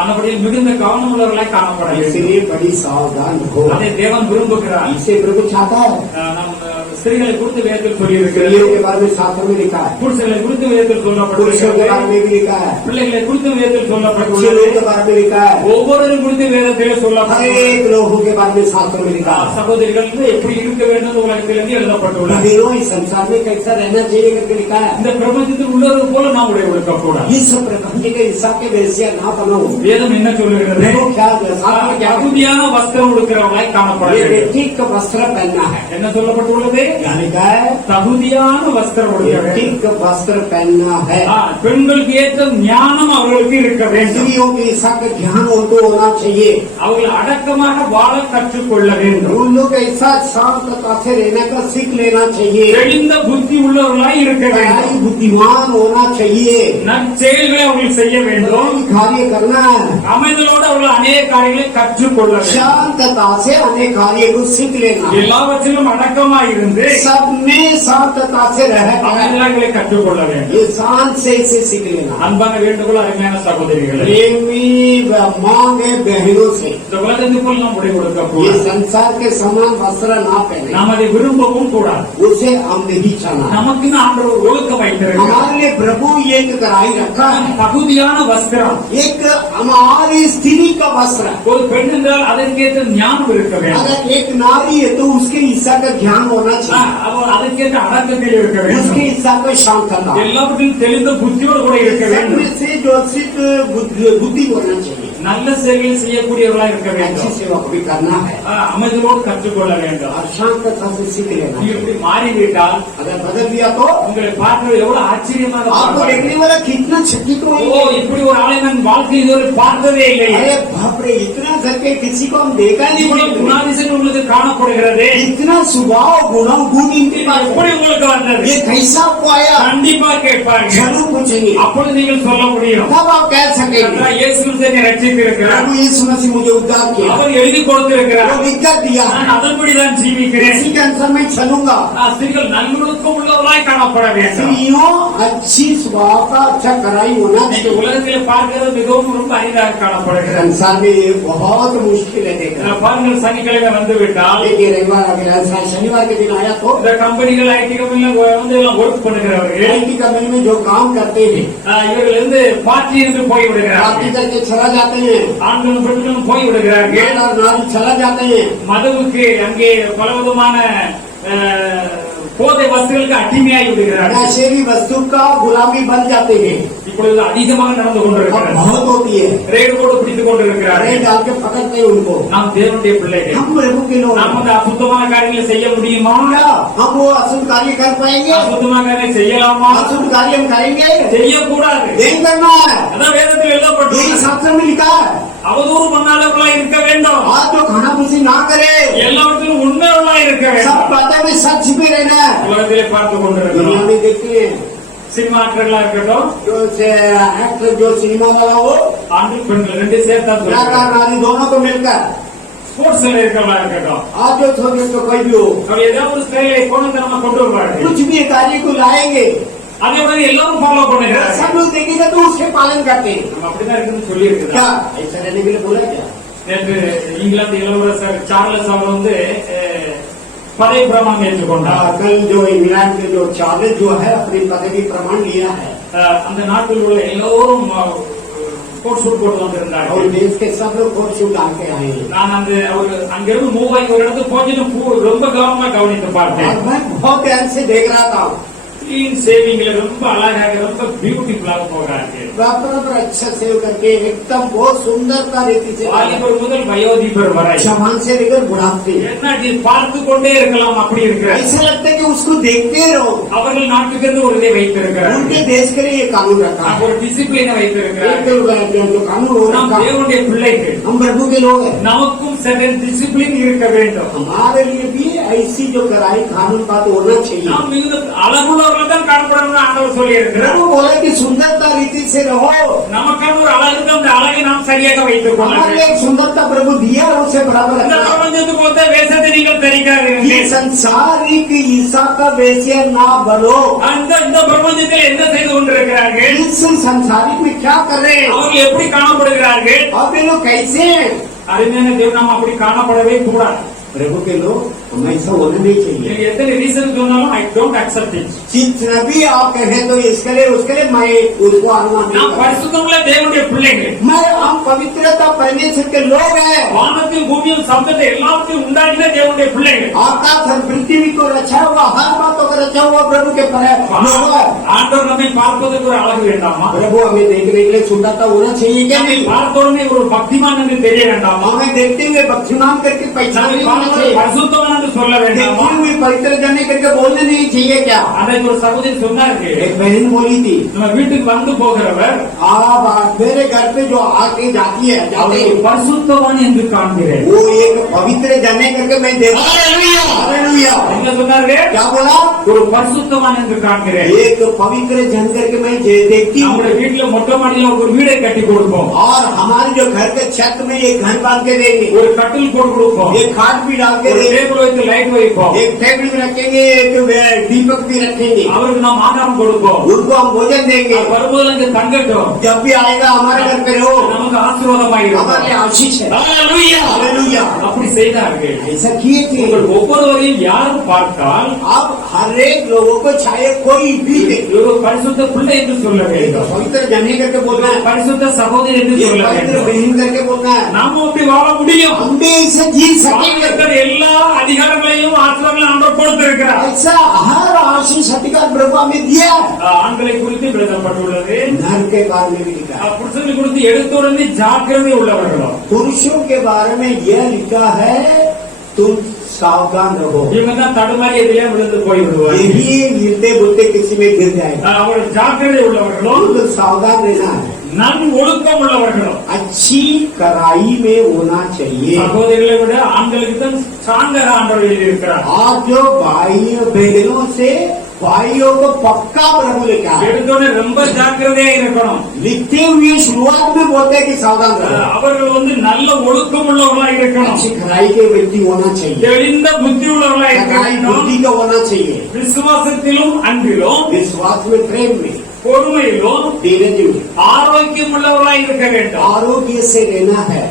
அந்தபடி மிகுந்த கவனம் உள்ளவர்களாய் காணப்பட வேண்டும். इसलिए बड़ी सावधान हो அதை தேவன் விரும்புகிறார். इसे प्रभु चाहता है நம் ஸ்திரீகளை குறித்து வேதத்தில் சொல்லி இருக்கிறது, स्त्रियों के बारे में शास्त्र में लिखा है புருஷர்களை குறித்து வேதத்தில் पुरुषों के சொல்லப்பட்டிருக்கிறது, बारे में भी लिखा है பிள்ளைகளை குறித்து வேதத்தில் बच्चे சொல்லப்பட்டுள்ளது, लोगों के बारे में लिखा है ஒவ்வொருவரும் குறித்து வேதத்திலே சொல்லப்பட்டுள்ளது. हरेक लोगों के बारे में शास्त्र में लिखा है சகோதரிகள் எப்படி இருக்க வேண்டும் உலகத்திலிருந்து எழுதப்பட்டுள்ளது. बहनों इस संसार में कैसा रहना चाहिए करके लिखा है இந்த பிரபஞ்சத்தில் உள்ளது போல நாம் உடைய இருக்கக்கூடாது. इस प्रपंच के हिसाब के वैसे ना बनो வேதம் என்ன சொல்லுகிறது? देखो क्या शास्त्र क्या தகுதியான வஸ்திரம் உடுக்கிறவர்களாய் காணப்பட ये வேண்டும். ठीक का वस्त्र पहनना है என்ன சொல்லப்பட்டுள்ளது? क्या लिखा है தகுதியான வஸ்திரம் உடுக்க வேண்டும். ठीक का वस्त्र पहनना है பெண்களுக்கு ஏற்ற ஞானம் அவர்களுக்கு இருக்க வேண்டும். स्त्रियों के हिसाब का ज्ञान उनको होना चाहिए அவர்கள் அடக்கமாக வாழ கற்றுக்கொள்ள வேண்டும். उन लोग ऐसा शांतता से रहने का सीख लेना चाहिए தெளிந்த புத்தி உள்ளவர்களாய் இருக்க வேண்டும். बड़ाई बुद्धिमान होना चाहिए நற்செயல்களை அவர்கள் செய்ய வேண்டும். कोई कार्य करना है அமைதலோடு அவர்கள் அநேக காரியங்களை கற்றுக்கொள்ள வேண்டும். शांतता से अनेक कार्य को सीख लेना है எல்லாவற்றிலும் அடக்கமா இருந்து सब में शांतता से रह அமைதல்களை கற்றுக்கொள்ள வேண்டும். ये शांत से इसे सीख लेना அன்பான வேண்டுகோள், அருமையான சகோதரிகளே, प्रेमी मांग है बहनों से இந்த உலகத்துக்குள் நாம் உடை கொடுக்க ये கூடாது. संसार के समान वस्त्र ना पहने நாம் அதை விரும்பவும் கூடாது. उसे हम नहीं चाहना நமக்குன்னு ஆண்டவர் ஒரு ஒழுக்கம் வைத்திருக்கிறார். हमारे लिए प्रभु ये एक कराई रखा है தகுதியான வஸ்திரம். एक हमारी स्त्री का वस्त्र ஒரு பெண் என்றால் அதற்கேற்ற ஞானம் இருக்க வேண்டும். अगर एक नारी है तो उसके हिस्सा का ज्ञान होना चाहिए அவர் அதற்கேற்ற அடக்கத்தில் இருக்க उसके வேண்டும். हिस्सा का शांतता எல்லாவற்றிலும் தெளிந்த புத்தியோடு கூட இருக்க सब வேண்டும். में से जो सिद्ध बुद्धि होना चाहिए நல்ல செயல்கள் செய்யக்கூடியவர்களா இருக்க अच्छी வேண்டும். सेवा को भी करना है அமைதலோடு கற்றுக்கொள்ள வேண்டும். और शांतता से सीख लेना நீ है இப்படி மாறிவிட்டால் अगर बदल दिया तो உங்களை பார்க்கிறது எவ்வளவு ஆச்சரியமாக आपको பார்ப்பார்கள். देखने वाला कितना चकित ஓ, होंगे இப்படி ஒரு ஆளை நான் வாழ்க்கையில் இதுவரை பார்த்ததே இல்லை. अरे बाप रे इतना करके किसी को हम देखा नहीं இவ்வளவு குணாதிசயம் உங்களுக்கு காணப்படுகிறது. इतना स्वभाव गुण इनके पास எப்படி உங்களுக்கு வந்தது? ये कैसा आपको आया கண்டிப்பா கேட்பாங்க. जरूर पूछेंगे அப்பொழுது நீங்கள் சொல்ல முடியும், तब आप कह सकेंगे கர்த்தர் இயேசு கிறிஸ்து என்னை ரட்சித்திருக்கிறார், प्रभु यीशु मसीह मुझे उद्धार किया அவர் எழுதி கொடுத்திருக்கிறார், वो लिख कर दिया நான் அதன்படி தான் ஜீவிக்கிறேன். इसी के अनुसार मैं चलूंगा ஸ்திரீகள் நல்லொழுக்கம் உள்ளவர்களாய் காணப்பட வேண்டும். स्त्रियों अच्छी स्वभाव का अच्छा कराई होना இன்னைக்கு चाहिए உலகத்தில் பார்க்கிறது மிகவும் ரொம்ப அரிதாக காணப்படுகிறது. संसार में ये बहुत मुश्किल है देखना பாருங்கள், சனிக்கிழமை வந்து விட்டால் देखिए रविवार अगर ऐसा शनिवार के दिन आया तो இந்த கம்பெனிகள் ஐடி கம்பெனில வந்து எல்லாம் ஒர்க் பண்ணுகிறவர்கள் आईटी कंपनी में जो काम करते हैं இவர்கள் வந்து பார்ட்டி என்று போய் पार्टी விடுகிறார்கள். करके चला जाते हैं ஆண்களும் பெண்களும் போய் விடுகிறார்கள். मेल और नारी चला जाते हैं மதுவுக்கு அங்கே பலவிதமான போதை வஸ்துகளுக்கு அடிமையாகி விடுகிறார்கள். नशेली वस्तु का गुलामी बन जाते हैं இப்பொழுது அதிகமாக நடந்து अब கொண்டிருக்கிறது. बहुत होती है ரேடு போட்டு பிடித்துக் கொண்டிருக்கிறார்கள். अरे डाल के पकड़ते हैं उनको நாம் தேவனுடைய பிள்ளைகள். हम प्रभु के लोग நாம் வந்து அசுத்தமான காரியங்களை செய்ய முடியுமா? क्या हम वो अशुद्ध कार्य कर पाएंगे அசுத்தமான காரியங்களை செய்யலாமா? अशुद्ध कार्य हम करेंगे செய்யக்கூடாது. नहीं करना है அதான் வேதத்தில் यही எழுதப்பட்டுள்ளது. शास्त्र में लिखा है அவதூறு பண்ணாதவர்களாய் இருக்க வேண்டும். आज जो खाना पूसी ना करे எல்லாவற்றிலும் உண்மையுள்ளவர்களாய் இருக்க सब வேண்டும். बातों में सच छिपे रहना है உலகத்திலே பார்த்து दुनिया கொண்டிருக்கிறோம். में देखते हैं சினிமா ஆக்டர்களா இருக்கட்டும், जो एक्टर जो सिनेमा वाला हो ஆண்கள் பெண்கள் ரெண்டு சேர்த்தா कलाकार சொல்றாங்க. नारी दोनों को मिलकर ஸ்போர்ட்ஸ்ல இருக்கிறவங்களா இருக்கட்டும், आज जो छोटे तो कोई भी हो அவர் ஏதாவது ஒரு ஸ்டைலை கோணத்தனமா கொண்டு வருவார்கள். कुछ भी कार्य को लाएंगे அதை உடனே எல்லாரும் ஃபாலோ பண்ணுகிறாங்க. सब लोग देखेगा तो उसके पालन करते हैं நம்ம அப்படிதான் இருக்குன்னு சொல்லி क्या இருக்கிறார். ऐसा रहने के लिए बोला क्या நேற்று இங்கிலாந்து இளவரசர் சார்லஸ் அவர் வந்து பதவி பிரமாணம் ஏற்றுக்கொண்டார். कल जो इंग्लैंड के जो चार्ल्स जो है अपनी पदवी प्रमाण लिया है அந்த நாட்டில் உள்ள எல்லோரும் கோட் சூட் போட்டு வந்திருந்தார்கள். और देश के सब लोग कोट शूट डाल के आए हैं நான் அந்த அவர் அங்கிருந்து மூவ் ஆகி ஒரு இடத்துக்கு போச்சுன்னு ரொம்ப கவனமா கவனித்து பார்த்தேன். और मैं बहुत ध्यान से देख रहा था கிளீன் சேவிங்ல ரொம்ப அழகாக ரொம்ப பியூட்டிஃபுல்லாக போகிறார்கள். बराबर अच्छा सेव करके एकदम बहुत सुंदरता रीति से வாலிபர் முதல் வயோதிபர் வரை जवान से लेकर बुढ़ापे என்ன பார்த்து கொண்டே இருக்கலாம் அப்படி இருக்கிறார். ऐसा लगता है कि उसको देखते रहो. அவர்கள் நாட்டுக்கு ஒரு இதை வைத்திருக்கிறார், उनके देश के लिए ये कानून रखा है. ஒரு டிசிப்ளினை வைத்திருக்கிறார். जो कानून हो நாம் रखा है. தேவனுடைய பிள்ளைகள், हम प्रभु के लोग हैं. நமக்கும் certain discipline இருக்க வேண்டும். हमारे लिए भी ऐसी जो कराई कानून बात होना चाहिए. நாம் மிகுந்த அழகுள்ளவர்கள் தான் காணப்படணும்னு ஆண்டவர் சொல்லி இருக்கிறார். प्रभु बोला कि सुंदरता रीति से रहो. நமக்கான ஒரு அழகு இருக்கு, அந்த அழகை நாம் சரியாக வைத்துக் கொள்ள हमारे लिए வேண்டும். एक सुंदरता प्रभु दिया है, उसे बराबर இந்த रखना है. பிரபஞ்சத்துக்கு ஒத்த வேஷத்தை நீங்கள் ये தரிக்காதீர்கள். संसारिक ईसा का वैसे ना बनो. இந்த பிரபஞ்சத்தில் என்ன செய்து கொண்டிருக்கிறார்கள், इस संसारिक में क्या कर रहे हैं? அவர்கள் எப்படி காணப்படுகிறார்கள்? अब ये लोग कैसे हैं? அருமையான தேவன், நாம் அப்படி காணப்படவே கூடாது. प्रभु के लोग हमें ऐसा होना नहीं चाहिए. நீங்க எத்தனை ரீசன் சொன்னாலும் ஐ டோன்ட் அக்செப்ட் இட். जितना भी आप कहें तो इसके लिए उसके लिए मैं उसको अनुमान नहीं நாம் करता. பரிசுத்தமுள்ள தேவனுடைய பிள்ளைகள். मैं हम पवित्रता परमेश्वर के लोग हैं. வானத்தையும் பூமியும் சப்தத்தை எல்லாத்தையும் உண்டாக்கின தேவனுடைய பிள்ளைகள். आकाश और पृथ्वी को रचा हुआ, हर बातों को रचा हुआ प्रभु के लोग हैं. ஆண்டவர் நம்மை பார்ப்பதற்கு ஒரு அழகு வேண்டாமா? प्रभु हमें देखने के लिए सुंदरता होना चाहिए क्या நம்மை नहीं? பார்த்தோடனே ஒரு பக்திமான் என்று தெரிய வேண்டாமா? हमें देखते हुए भक्तिमान करके पहचान நம்மை नहीं होना பார்த்தோடனே चाहिए. பரிசுத்தவான் என்று சொல்ல வேண்டாமா? देखते हुए पवित्र जाने करके बोलने नहीं चाहिए क्या? அன்றைக்கு ஒரு சகோதரி சொன்னார்கள், एक बहन बोली थी, நம்ம வீட்டுக்கு வந்து போகிறவர் आप मेरे घर पे जो आके जाती है जाते அவரை हैं, பரிசுத்தவான் என்று காண்கிறேன். वो एक पवित्र जाने करके मैं देखता हूं. हालेलुया. என்ன சொன்னார்கள்? क्या बोला? ஒரு பரிசுத்தவான் என்று காண்கிறேன். एक पवित्र जन करके मैं देखती हूँ. நம்முடைய வீட்டுல மொட்டை மாடியில ஒரு வீடை கட்டி கொடுப்போம், और हमारे जो घर के छत में एक घर बांध के देंगे, ஒரு கட்டில் போட்டு கொடுப்போம், एक खाट भी डाल के ஒரு देंगे, டேபிள் வைத்து லைட் வைப்போம், एक टेबल भी रखेंगे, एक दीपक भी रखेंगे. அவருக்கு நாம் ஆகாரம் கொடுப்போம். उनको हम भोजन देंगे. வரும்போது அங்க தங்கட்டும், जब भी आएगा हमारे घर पे रहो, நமக்கு ஆசீர்வாதமாயிருக்கும். हमारे लिए आशीष है. ஹalleluya. हालेलुया. அப்படி செய்தார்கள். ऐसा किए थे. உங்கள் ஒவ்வொருவரையும் யாரும் பார்த்தால் अब हर एक लोगों को चाहे कोई भी देखे, ஒரு பரிசுத்த பிள்ளை என்று சொல்ல एक வேண்டும், पवित्र जने करके बोलना है, பரிசுத்த சகோதரி என்று एक சொல்ல पवित्र வேண்டும். बहन करके बोलना है. நாம அப்படி வாழ முடியும். हम भी इसे जी सकेंगे. இருக்கிற எல்லா அதிகாரங்களையும் ஆசிரியர்கள் ஆண்டவர் கொடுத்திருக்கிறார். ऐसा हर आशीष अधिकार प्रभु हमें दिया है. ஆண்களை குறித்து எழுதப்பட்டுள்ளது, नर के बारे में भी लिखा है. புருஷனை குறித்து எடுத்துடனே ஜாக்கிரதை உள்ளவர்களோ. पुरुषों के बारे में यह लिखा है, तुम सावधान रहो. இவங்க தான் தடுமாறி எதிலே விழுந்து போய் விடுவாங்க. यही गिरते बोलते किसी में गिर जाएगा. அவர் ஜாக்கிரதை உள்ளவர்களோ, तो सावधान रहना है. நன் ஒழுக்கம் உள்ளவர்களோ. अच्छी कराई में होना चाहिए. சகோதரிகளை விட ஆண்களுக்கு தான் சாங்கர ஆண்டவர் எழுதியிருக்கிறார். आज जो भाई बहनों से भाइयों को पक्का प्रभु लिखा है. எடுத்தோடனே ரொம்ப ஜாக்கிரதையா இருக்கணும். लिखते हुए शुरुआत में बोलते हैं कि सावधान रहो. அவர்கள் நல்ல ஒழுக்கம் உள்ளவர்களா இருக்கணும், अच्छी खराई के व्यक्ति होना चाहिए. தெளிந்த புத்தி உள்ளவர்களா இருக்க खराई வேண்டும். बुद्धि का होना चाहिए. விசுவாசத்திலும் அன்பிலும் विश्वास में, प्रेम में, பொறுமையிலும் धीरज में, ஆரோக்கியம் உள்ளவர்களா இருக்க வேண்டும். आरोग्य से रहना है.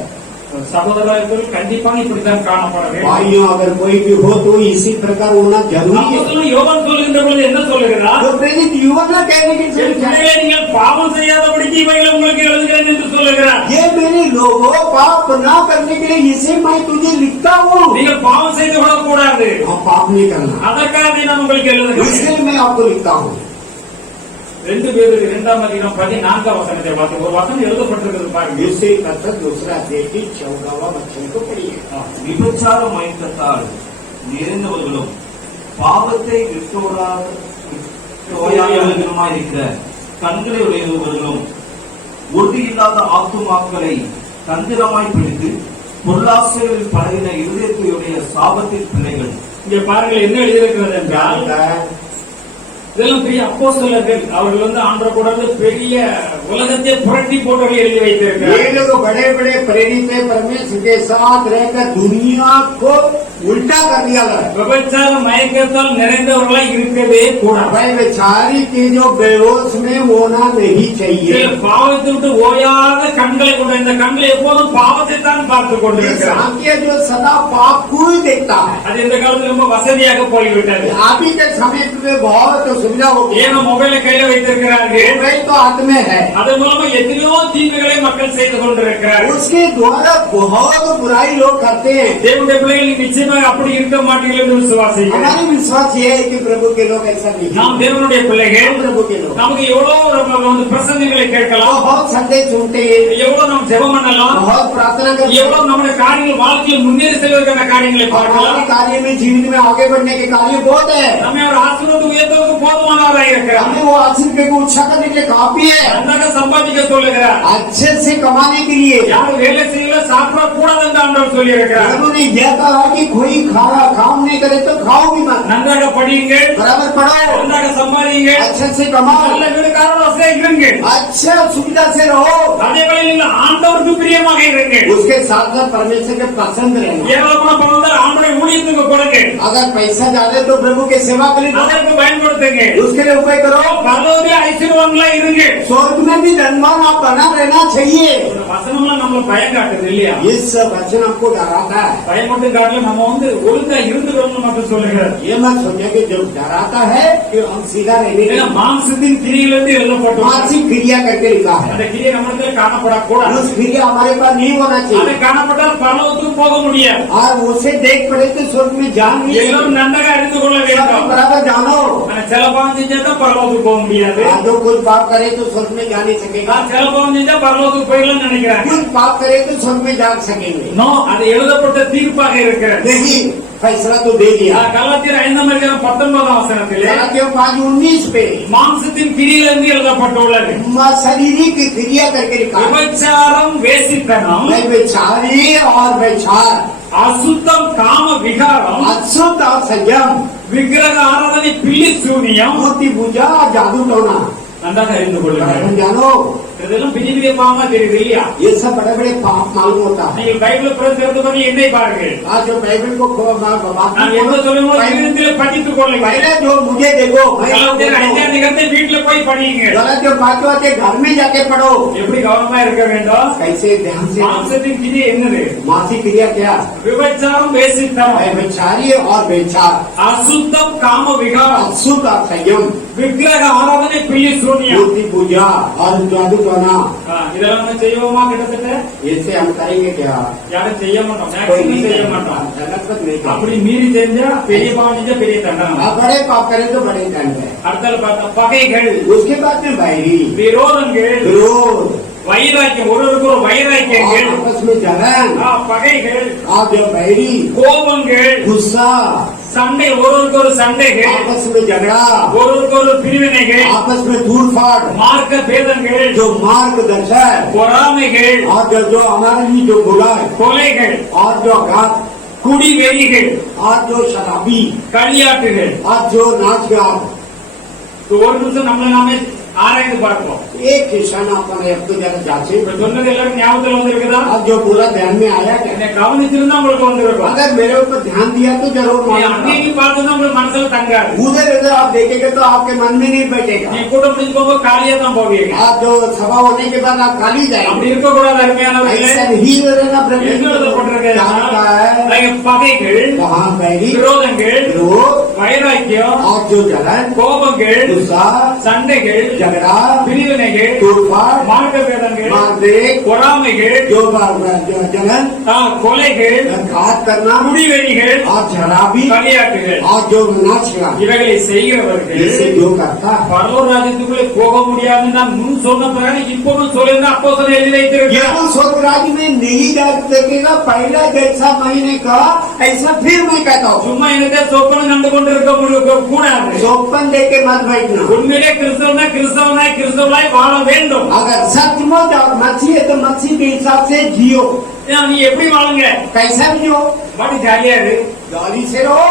சகோதரர்கள் கண்டிப்பாக இப்படித்தான் காணப்பட வேண்டும். भाइयों अगर कोई भी हो तो इसी प्रकार होना जरूरी है. அப்போஸ்தலன் யோவான் சொல்லுகின்ற பொழுது என்ன சொல்லுகிறார்? तो प्रेरित युवक ना कहने की என் जरूरत है. பிள்ளைகளே, நீங்கள் பாவம் செய்யாதபடிக்கு இவைகளை உங்களுக்கு எழுதுகிறேன் என்று சொல்லுகிறார். ये मेरे लोगों पाप ना करने के लिए इसे मैं तुझे लिखता हूँ. நீங்கள் பாவம் செய்து விடக்கூடாது, हाँ, पाप नहीं करना, அதற்காக நான் உங்களுக்கு எழுதுகிறேன். इसलिए मैं आपको लिखता हूँ. 2 பேருக்கு 2ஆம் அதிகாரம் 14ஆம் வசனத்தை பார்த்து ஒரு வசனம் எழுதப்பட்டிருக்கிறது பாருங்க. दूसरे पत्र दूसरा देखी 14वां वचन को पढ़िए. விபச்சார மயக்கத்தால் நிறைந்தவர்களும் பாவத்தை விட்டோயாதவர்களுமாயிருக்கிற கண்களை உடையவர்களும் உறுதியில்லாத ஆத்துமாக்களை தந்திரமாய் பிடித்து பொருளாசைகளில் பழகின இருதயத்தையுடைய சாபத்தின் பிள்ளைகள். இங்க பாருங்கள் என்ன எழுதியிருக்கிறது என்றால், இதெல்லாம் பெரிய அப்போஸ்தலர்கள், அவர்கள் ஆண்டவர் கூட பெரிய உலகத்தை புரட்டி போட்டவர்கள் எழுதி வைத்திருக்கிறார். ये लोग बड़े बड़े प्रेरित है, परमेश्वर के साथ रहकर दुनिया को उल्टा कर दिया है. விபச்சார மயக்கத்தால் நிறைந்தவர்களாய் இருக்கவே கூடாது. भाई बेचारी के जो बेहोश में होना नहीं चाहिए. பாவத்தை விட்டு ஓயாத கண்களை கொண்ட இந்த கண்களை எப்போதும் பாவத்தை தான் பார்த்துக் கொண்டிருக்கிறார். सांख्य जो सदा पाप को ही देखता है. அது இந்த காலத்தில் ரொம்ப வசதியாக போய்விட்டது. अभी के समय में बहुत सुविधा हो गई. ஏன்னா மொபைலை கையில வைத்திருக்கிறார்கள், मोबाइल तो हाथ में है. அதன் மூலமா எத்தனையோ தீங்குகளை மக்கள் செய்து கொண்டிருக்கிறார்கள். उसके द्वारा बहुत बुराई लोग करते हैं. தேவனுடைய பிள்ளைகள் நிச்சயம் நிச்சயமாக அப்படி இருக்க மாட்டீர்கள் என்று விசுவாசிக்கிறேன். हमारी विश्वास ये है कि प्रभु के लोग ऐसा नहीं நாம் தேவனுடைய பிள்ளைகள். प्रभु के लोग நமக்கு எவ்வளவு பிரசங்கங்களை கேட்கலாம், बहुत संदेश सुनते हैं, எவ்வளவு நாம் ஜெபம் பண்ணலாம், बहुत प्रार्थना करते हैं, எவ்வளவு நம்முடைய காரியங்கள் வாழ்க்கையில் முன்னேறி செல்வதற்கான காரியங்களை பார்க்கலாம். हमारे कार्य में जीवन में आगे बढ़ने के कार्य बहुत है, நம்மை அவர் ஆசீர்வாதம் உயர்த்துவதற்கு போதுமானவராக இருக்கிறார். हमें वो आशीर्वाद को अच्छा करने के लिए काफी है, நன்றாக சம்பாதிக்க சொல்லுகிறார். अच्छे से कमाने के लिए। யாரும் வேலை செய்யல சாப்பிட கூடாது என்று ஆண்டவர் சொல்லி இருக்கிறார். उन्होंने यह कहा कि कोई काम नहीं करे तो खाओ भी मत, நன்றாக படியுங்கள், बराबर पढ़ो, நன்றாக சம்பாதியுங்கள், अच्छे से कमाओ, நல்ல வீடுகாரர் வசதியாக இருங்கள். अच्छा सुविधा से रहो, அதே வேளையில் நீங்கள் ஆண்டவருக்கு பிரியமாக இருங்கள். उसके साथ साथ परमेश्वर के पसंद रहना। ஏராளமான பணம் தான் ஆண்டவருடைய ஊழியத்துக்கு கொடுங்க, अगर पैसा ज्यादा तो प्रभु के सेवा के लिए दो, அதற்கு பயன்படுத்துங்க. उसके लिए उपाय करो। பரலோக ஐஸ்வர்யவான்களா இருங்க. स्वर्ग में भी धनवान आप बना रहना चाहिए। இந்த வசனம்லாம் நம்மள பயம் காட்டுது இல்லையா? इस वचन हमको डराता है, பயம் மட்டும் காட்டல, நம்ம ஒழுங்கா இருந்துக்கணும்னு மட்டும் சொல்லுகிறார். ये मत सोचिए कि जब डराता है कि हम सीधा रहने ஏன்னா के மாம்சத்தின் கிரியிலிருந்து எழுதப்பட்டோம். मानसिक क्रिया करके लिखा है, அந்த கிரியை நம்மளுக்கு காணப்படக்கூடாது. उस क्रिया हमारे पास नहीं होना அதை चाहिए, காணப்பட்டால் பரலோகத்துக்கு போக முடியாது. और उसे देख पड़े तो स्वर्ग में जान नहीं எல்லாம் सकते। நன்றாக அறிந்து கொள்ள सब வேண்டும். बराबर जानो, ஆனா சில பாவம் செஞ்சா தான் பரலோகத்துக்கு போக முடியாது. जो कुछ पाप करे तो स्वर्ग में जा नहीं सकेगा, சில பாவம் செஞ்சா பரலோகத்துக்கு போயிடலாம்னு நினைக்கிறாங்க. कुछ पाप करे तो स्वर्ग में जा सकेंगे। நோ, அது எழுதப்பட்ட தீர்ப்பாக இருக்கிறது. नहीं, फैसला तो दे दिया। கலாத்தியர் 5:19 गलातियों 5:19 पे மாம்சத்தின் கிரியிலிருந்து எழுதப்பட்டுள்ளது. शारीरिक क्रिया करके लिखा है, விபச்சாரம், வேசித்தனம், व्यभिचारी और व्यभिचार, அசுத்தம், காம விகாரம், अशुद्ध और संयम, விக்கிரக ஆராதனை, பில்லி சூனியம். मूर्ति पूजा, जादू टोना। நன்றாக அறிந்து கொள்ளுங்கள். बराबर जानो, இதெல்லாம் பெரிய பெரிய பாவமா தெரியுது இல்லையா? ये सब बड़े बड़े पाप मालूम होता है। நீங்கள் பைபிளை திறந்து பண்ணி என்னை பாருங்கள். आज जो बाइबल को நான் என்ன சொல்லுவோம் இருதயத்திலே படித்துக் கொள்ளுங்கள். पहले जो मुझे देखो, கலாத்தியர் 5:5 வீட்டுல போய் படியுங்க. गलत जो बातों आते घर में जाके पढ़ो, எப்படி கவனமா இருக்க வேண்டும்? कैसे ध्यान से। மாம்சத்தின் கிரி என்னது? मासिक क्रिया क्या? விபச்சாரம், வேசித்தனம், व्यभिचारी और व्यभिचार, அசுத்தம், காம விகாரம், अशुद्ध और संयम, விக்கிரக ஆராதனை, பில்லி சூனியம். मूर्ति पूजा और जादू टोना। இதெல்லாம் நம்ம செய்வோமா? கிட்டத்தட்ட इससे हम करेंगे क्या? யாரும் செய்ய மாட்டோம், कोई மேக்ஸிமம் नहीं செய்ய करेगा। மாட்டோம். गलत नहीं அப்படி करेगा। மீறி செஞ்சா பெரிய பாவம் செஞ்சா பெரிய தண்டனை. आप बड़े पाप करें तो बड़े दंड है। அடுத்தது பார்த்தா பகைகள், उसके बाद में बैरी, விரோதங்கள், विरोध, வைராக்கியம், ஒருவருக்கு ஒரு வைராக்கியங்கள், और आपस में जलन, பகைகள், और जो बैरी, கோபங்கள், गुस्सा, சண்டை, ஒருவருக்கு ஒரு சண்டைகள், आपस में झगड़ा, ஒருவருக்கு ஒரு பிரிவினைகள், आपस में दूर फाड़, மார்க்க பேதங்கள், जो मार्गदर्शन, பொறாமைகள், और जो हमारे लिए जो बुरा है, கொலைகள், और जो आघात, குடிவெறிகள், और जो शराबी, களியாட்டுகள். और जो नाच गान। ஒரு நிமிஷம் நம்மளை நாமே ஆராய்ந்து பார்ப்போம். एक किसान अपने अब तो जरा जांचे। இப்ப சொன்னது எல்லாரும் ஞாபகத்துல வந்திருக்குதா? अब जो पूरा ध्यान में आया क्या? என்னை கவனிச்சிருந்தா உங்களுக்கு வந்திருக்கும். अगर मेरे ऊपर ध्यान दिया तो जरूर நீ मालूम அன்னைக்கு பார்த்தா உங்களுக்கு மனசுல தங்காது. उधर इधर आप देखेंगे तो आपके मन में नहीं बैठेगा। நீ கூட்டம் முடிஞ்சு போக காலியா தான் போவீங்க. आप जो सभा होने के बाद आप खाली அப்படி जाएंगे। இருக்க கூடாது அருமையானவர்களே. ऐसा नहीं रहना प्रभु। என்ன எழுதப்பட்டிருக்கு? क्या लिखा है? பகைகள், वहाँ बैरी, விரோதங்கள், विरोध, வைராக்கியம், और जो जलन, கோபங்கள், गुस्सा, சண்டைகள், झगड़ा, பிரிவினைகள், तोड़फाड़, மார்க்க பேதங்கள், मारदेख, பொறாமைகள், जो जलन, கொலைகள், घात करना, குடிவெறிகள், और शराबी, களியாட்டுகள், और जो नाच गान, இவைகளை செய்கிறவர்கள் इसे जो करता है பரலோக ராஜ்யத்துக்குள்ளே போக முடியாதுன்னு நான் முன் சொன்ன பிறகு இப்பவும் சொல்லியிருந்தேன். அப்போஸ்தலர் எழுதி வைத்திருக்கிறார். ये स्वर्ग राज्य में नहीं जा सकेगा। पहला जैसा मैंने कहा ऐसा फिर मैं कहता हूँ। சும்மா எனக்கு சொப்பனம் கண்டு கொண்டு இருக்க கூடாது. सोपन देके मत बैठना। உண்மையிலே கிறிஸ்தவனாய் வாழ வேண்டும். अगर सचमुच और मसीह है तो मसीह के हिसाब से जियो। நீ எப்படி வாழுங்க? कैसा भी जियो, பாட்டி ஜாலியா இரு. गाली से रहो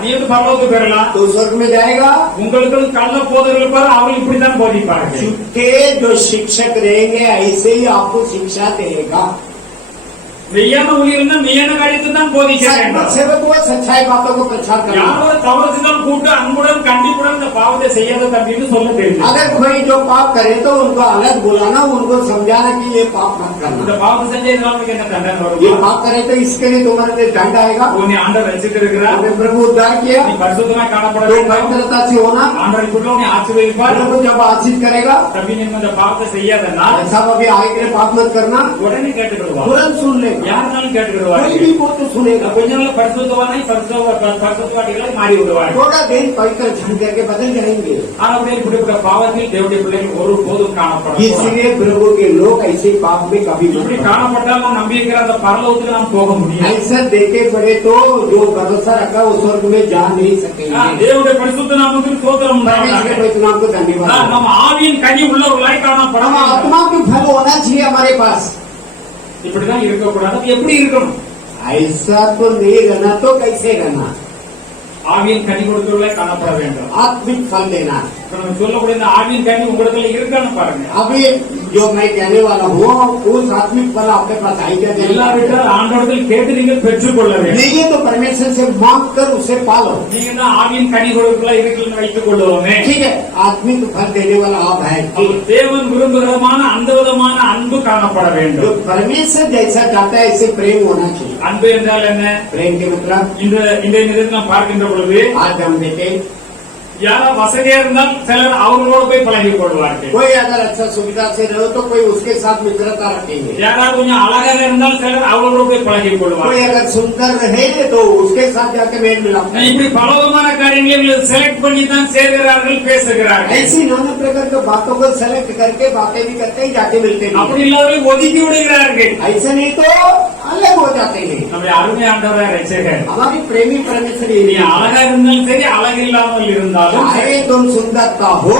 நீ வந்து பரலோகத்துக்கு பெறலாம். तो स्वर्ग में जाएगा। உங்களுக்கு கள்ள போதர்கள் பாரு, அவங்க இப்படித்தான் போதிப்பார்கள். झूठे जो शिक्षक रहेंगे ऐसे ही आपको शिक्षा देगा। மெய்யான ஊழியர்னா மெய்யான காரியத்தை தான் போதிக்க வேண்டும். सच्चा सेवक वो सच्चाई बातों को प्रचार करना। யாரோ தவறு செய்தால் கூப்பிட்டு அன்புடன் கண்டிப்புடன் இந்த பாவத்தை செய்யாத தம்பின்னு சொல்ல தெரியும். अगर कोई जो पाप करे तो उनको अलग बुलाना, उनको समझाना कि ये पाप मत करना। இந்த பாவத்தை செஞ்சதுனால உனக்கு என்ன தண்டனை ये வரும்? पाप करे तो इसके लिए तुम्हारे लिए दंड आएगा। உன்னை ஆண்டவர் ரசித்து இருக்கிறார். हमें प्रभु उद्धार किया, நீ பரிசுத்தமாய் காணப்பட तो வேண்டும். पवित्रता से होना। ஆண்டவர் இப்படி உன்னை ஆசீர்வதிப்பார். प्रभु जब आशीष करेगा, தம்பி நீ இந்த பாவத்தை செய்யாதன்னா ऐसा अभी आगे के लिए पाप मत करना, உடனே கேட்டுக்கிடுவா. तुरंत सुन लेगा। யாருனாலும் कोई கேட்டுக்கிடுவார்கள். भी वो तो सुनेगा। கொஞ்ச நாள் பரிசுத்தவானாய் பரிசுத்தவாதிகளை மாறி விடுவார்கள். थोड़ा दिन पवित्र झन करके बदल जाएंगे। ஆனால் இப்படிப்பட்ட பாவத்தில் தேவனுடைய பிள்ளைகள் ஒரு போதும் காணப்படும். इसलिए प्रभु के लोग ऐसे पाप में कभी இப்படி नहीं காணப்பட்டால் நாம் நம்பியிருக்கிற அந்த பரலோகத்துக்கு நாம் போக முடியும். ऐसा देखे पड़े तो जो भरोसा रखा वो स्वर्ग में जा नहीं सकेंगे। தேவனுடைய பரிசுத்த நாமத்துக்கு ஸ்தோத்திரம் परमेश्वर உண்டாவதாக. के पवित्र नाम को धन्यवाद। நம்ம ஆவியின் கனி உள்ளவர்களாய் காணப்பட हम வேண்டும். आत्मा के फल होना चाहिए हमारे पास। இப்படிதான் இருக்கக்கூடாது. அது எப்படி இருக்கணும்? ऐसा तो नहीं रहना तो कैसे रहना? ஆவியின் கனி கொடுத்தவர்களாய் காணப்பட வேண்டும். आत्मिक फल देना। இப்ப நம்ம சொல்லக்கூடிய இந்த ஆவியின் கனி உங்களிடத்துல இருக்கான்னு பாருங்க. अभी जो मैं कहने वाला हूँ उस आत्मिक फल आपके पास आएगा नहीं? எல்லாவிட்டால் ஆண்டவர்கள் கேட்டு நீங்கள் பெற்றுக்கொள்ள வேண்டும். नहीं तो परमेश्वर से मांग कर उसे पालो। நீங்க தான் ஆவியின் கனி கொடுக்கல இருக்குன்னு வைத்துக் கொள்ளுவோமே. ठीक है, आत्मिक फल देने वाला आप है। அவர் தேவன் விரும்புகிறமான அந்த விதமான அன்பு காணப்பட जो வேண்டும். परमेश्वर जैसा चाहता है ऐसे प्रेम होना चाहिए। அன்பு என்றால் என்ன? प्रेम के मतलब இந்த நிலையில் நாம் பார்க்கின்ற பொழுது आज हम देखें யாரா வசதியா இருந்தால் சிலர் அவர்களோடு போய் பழகிக் கொள்வார்கள். कोई अगर अच्छा सुविधा से रहो तो कोई उसके साथ मित्रता रखेंगे। யாராவது கொஞ்சம் அழகாக இருந்தால் சிலர் அவர்களோடு போய் பழகிக் कोई கொள்வார்கள். अगर सुंदर रहे तो उसके साथ जाके मेल मिलाप करेंगे। இப்படி பலவிதமான காரியங்களை செலக்ட் பண்ணி தான் சேர்கிறார்கள், பேசுகிறார்கள். ऐसी नाना प्रकार की बातों को सेलेक्ट करके बातें भी करते ही जाके मिलते அப்படி हैं। இல்லாதவர்கள் ஒதுக்கி விடுகிறார்கள். ऐसे नहीं तो अलग हो जाते हैं। நம்முடைய அருமை ஆண்டவராக ரட்சகர், हमारी प्रेमी परमेश्वर நீ अழகா இருந்தாலும் சரி அழகு இல்லாமல் இருந்தாலும் चाहे சரி, तुम सुंदरता हो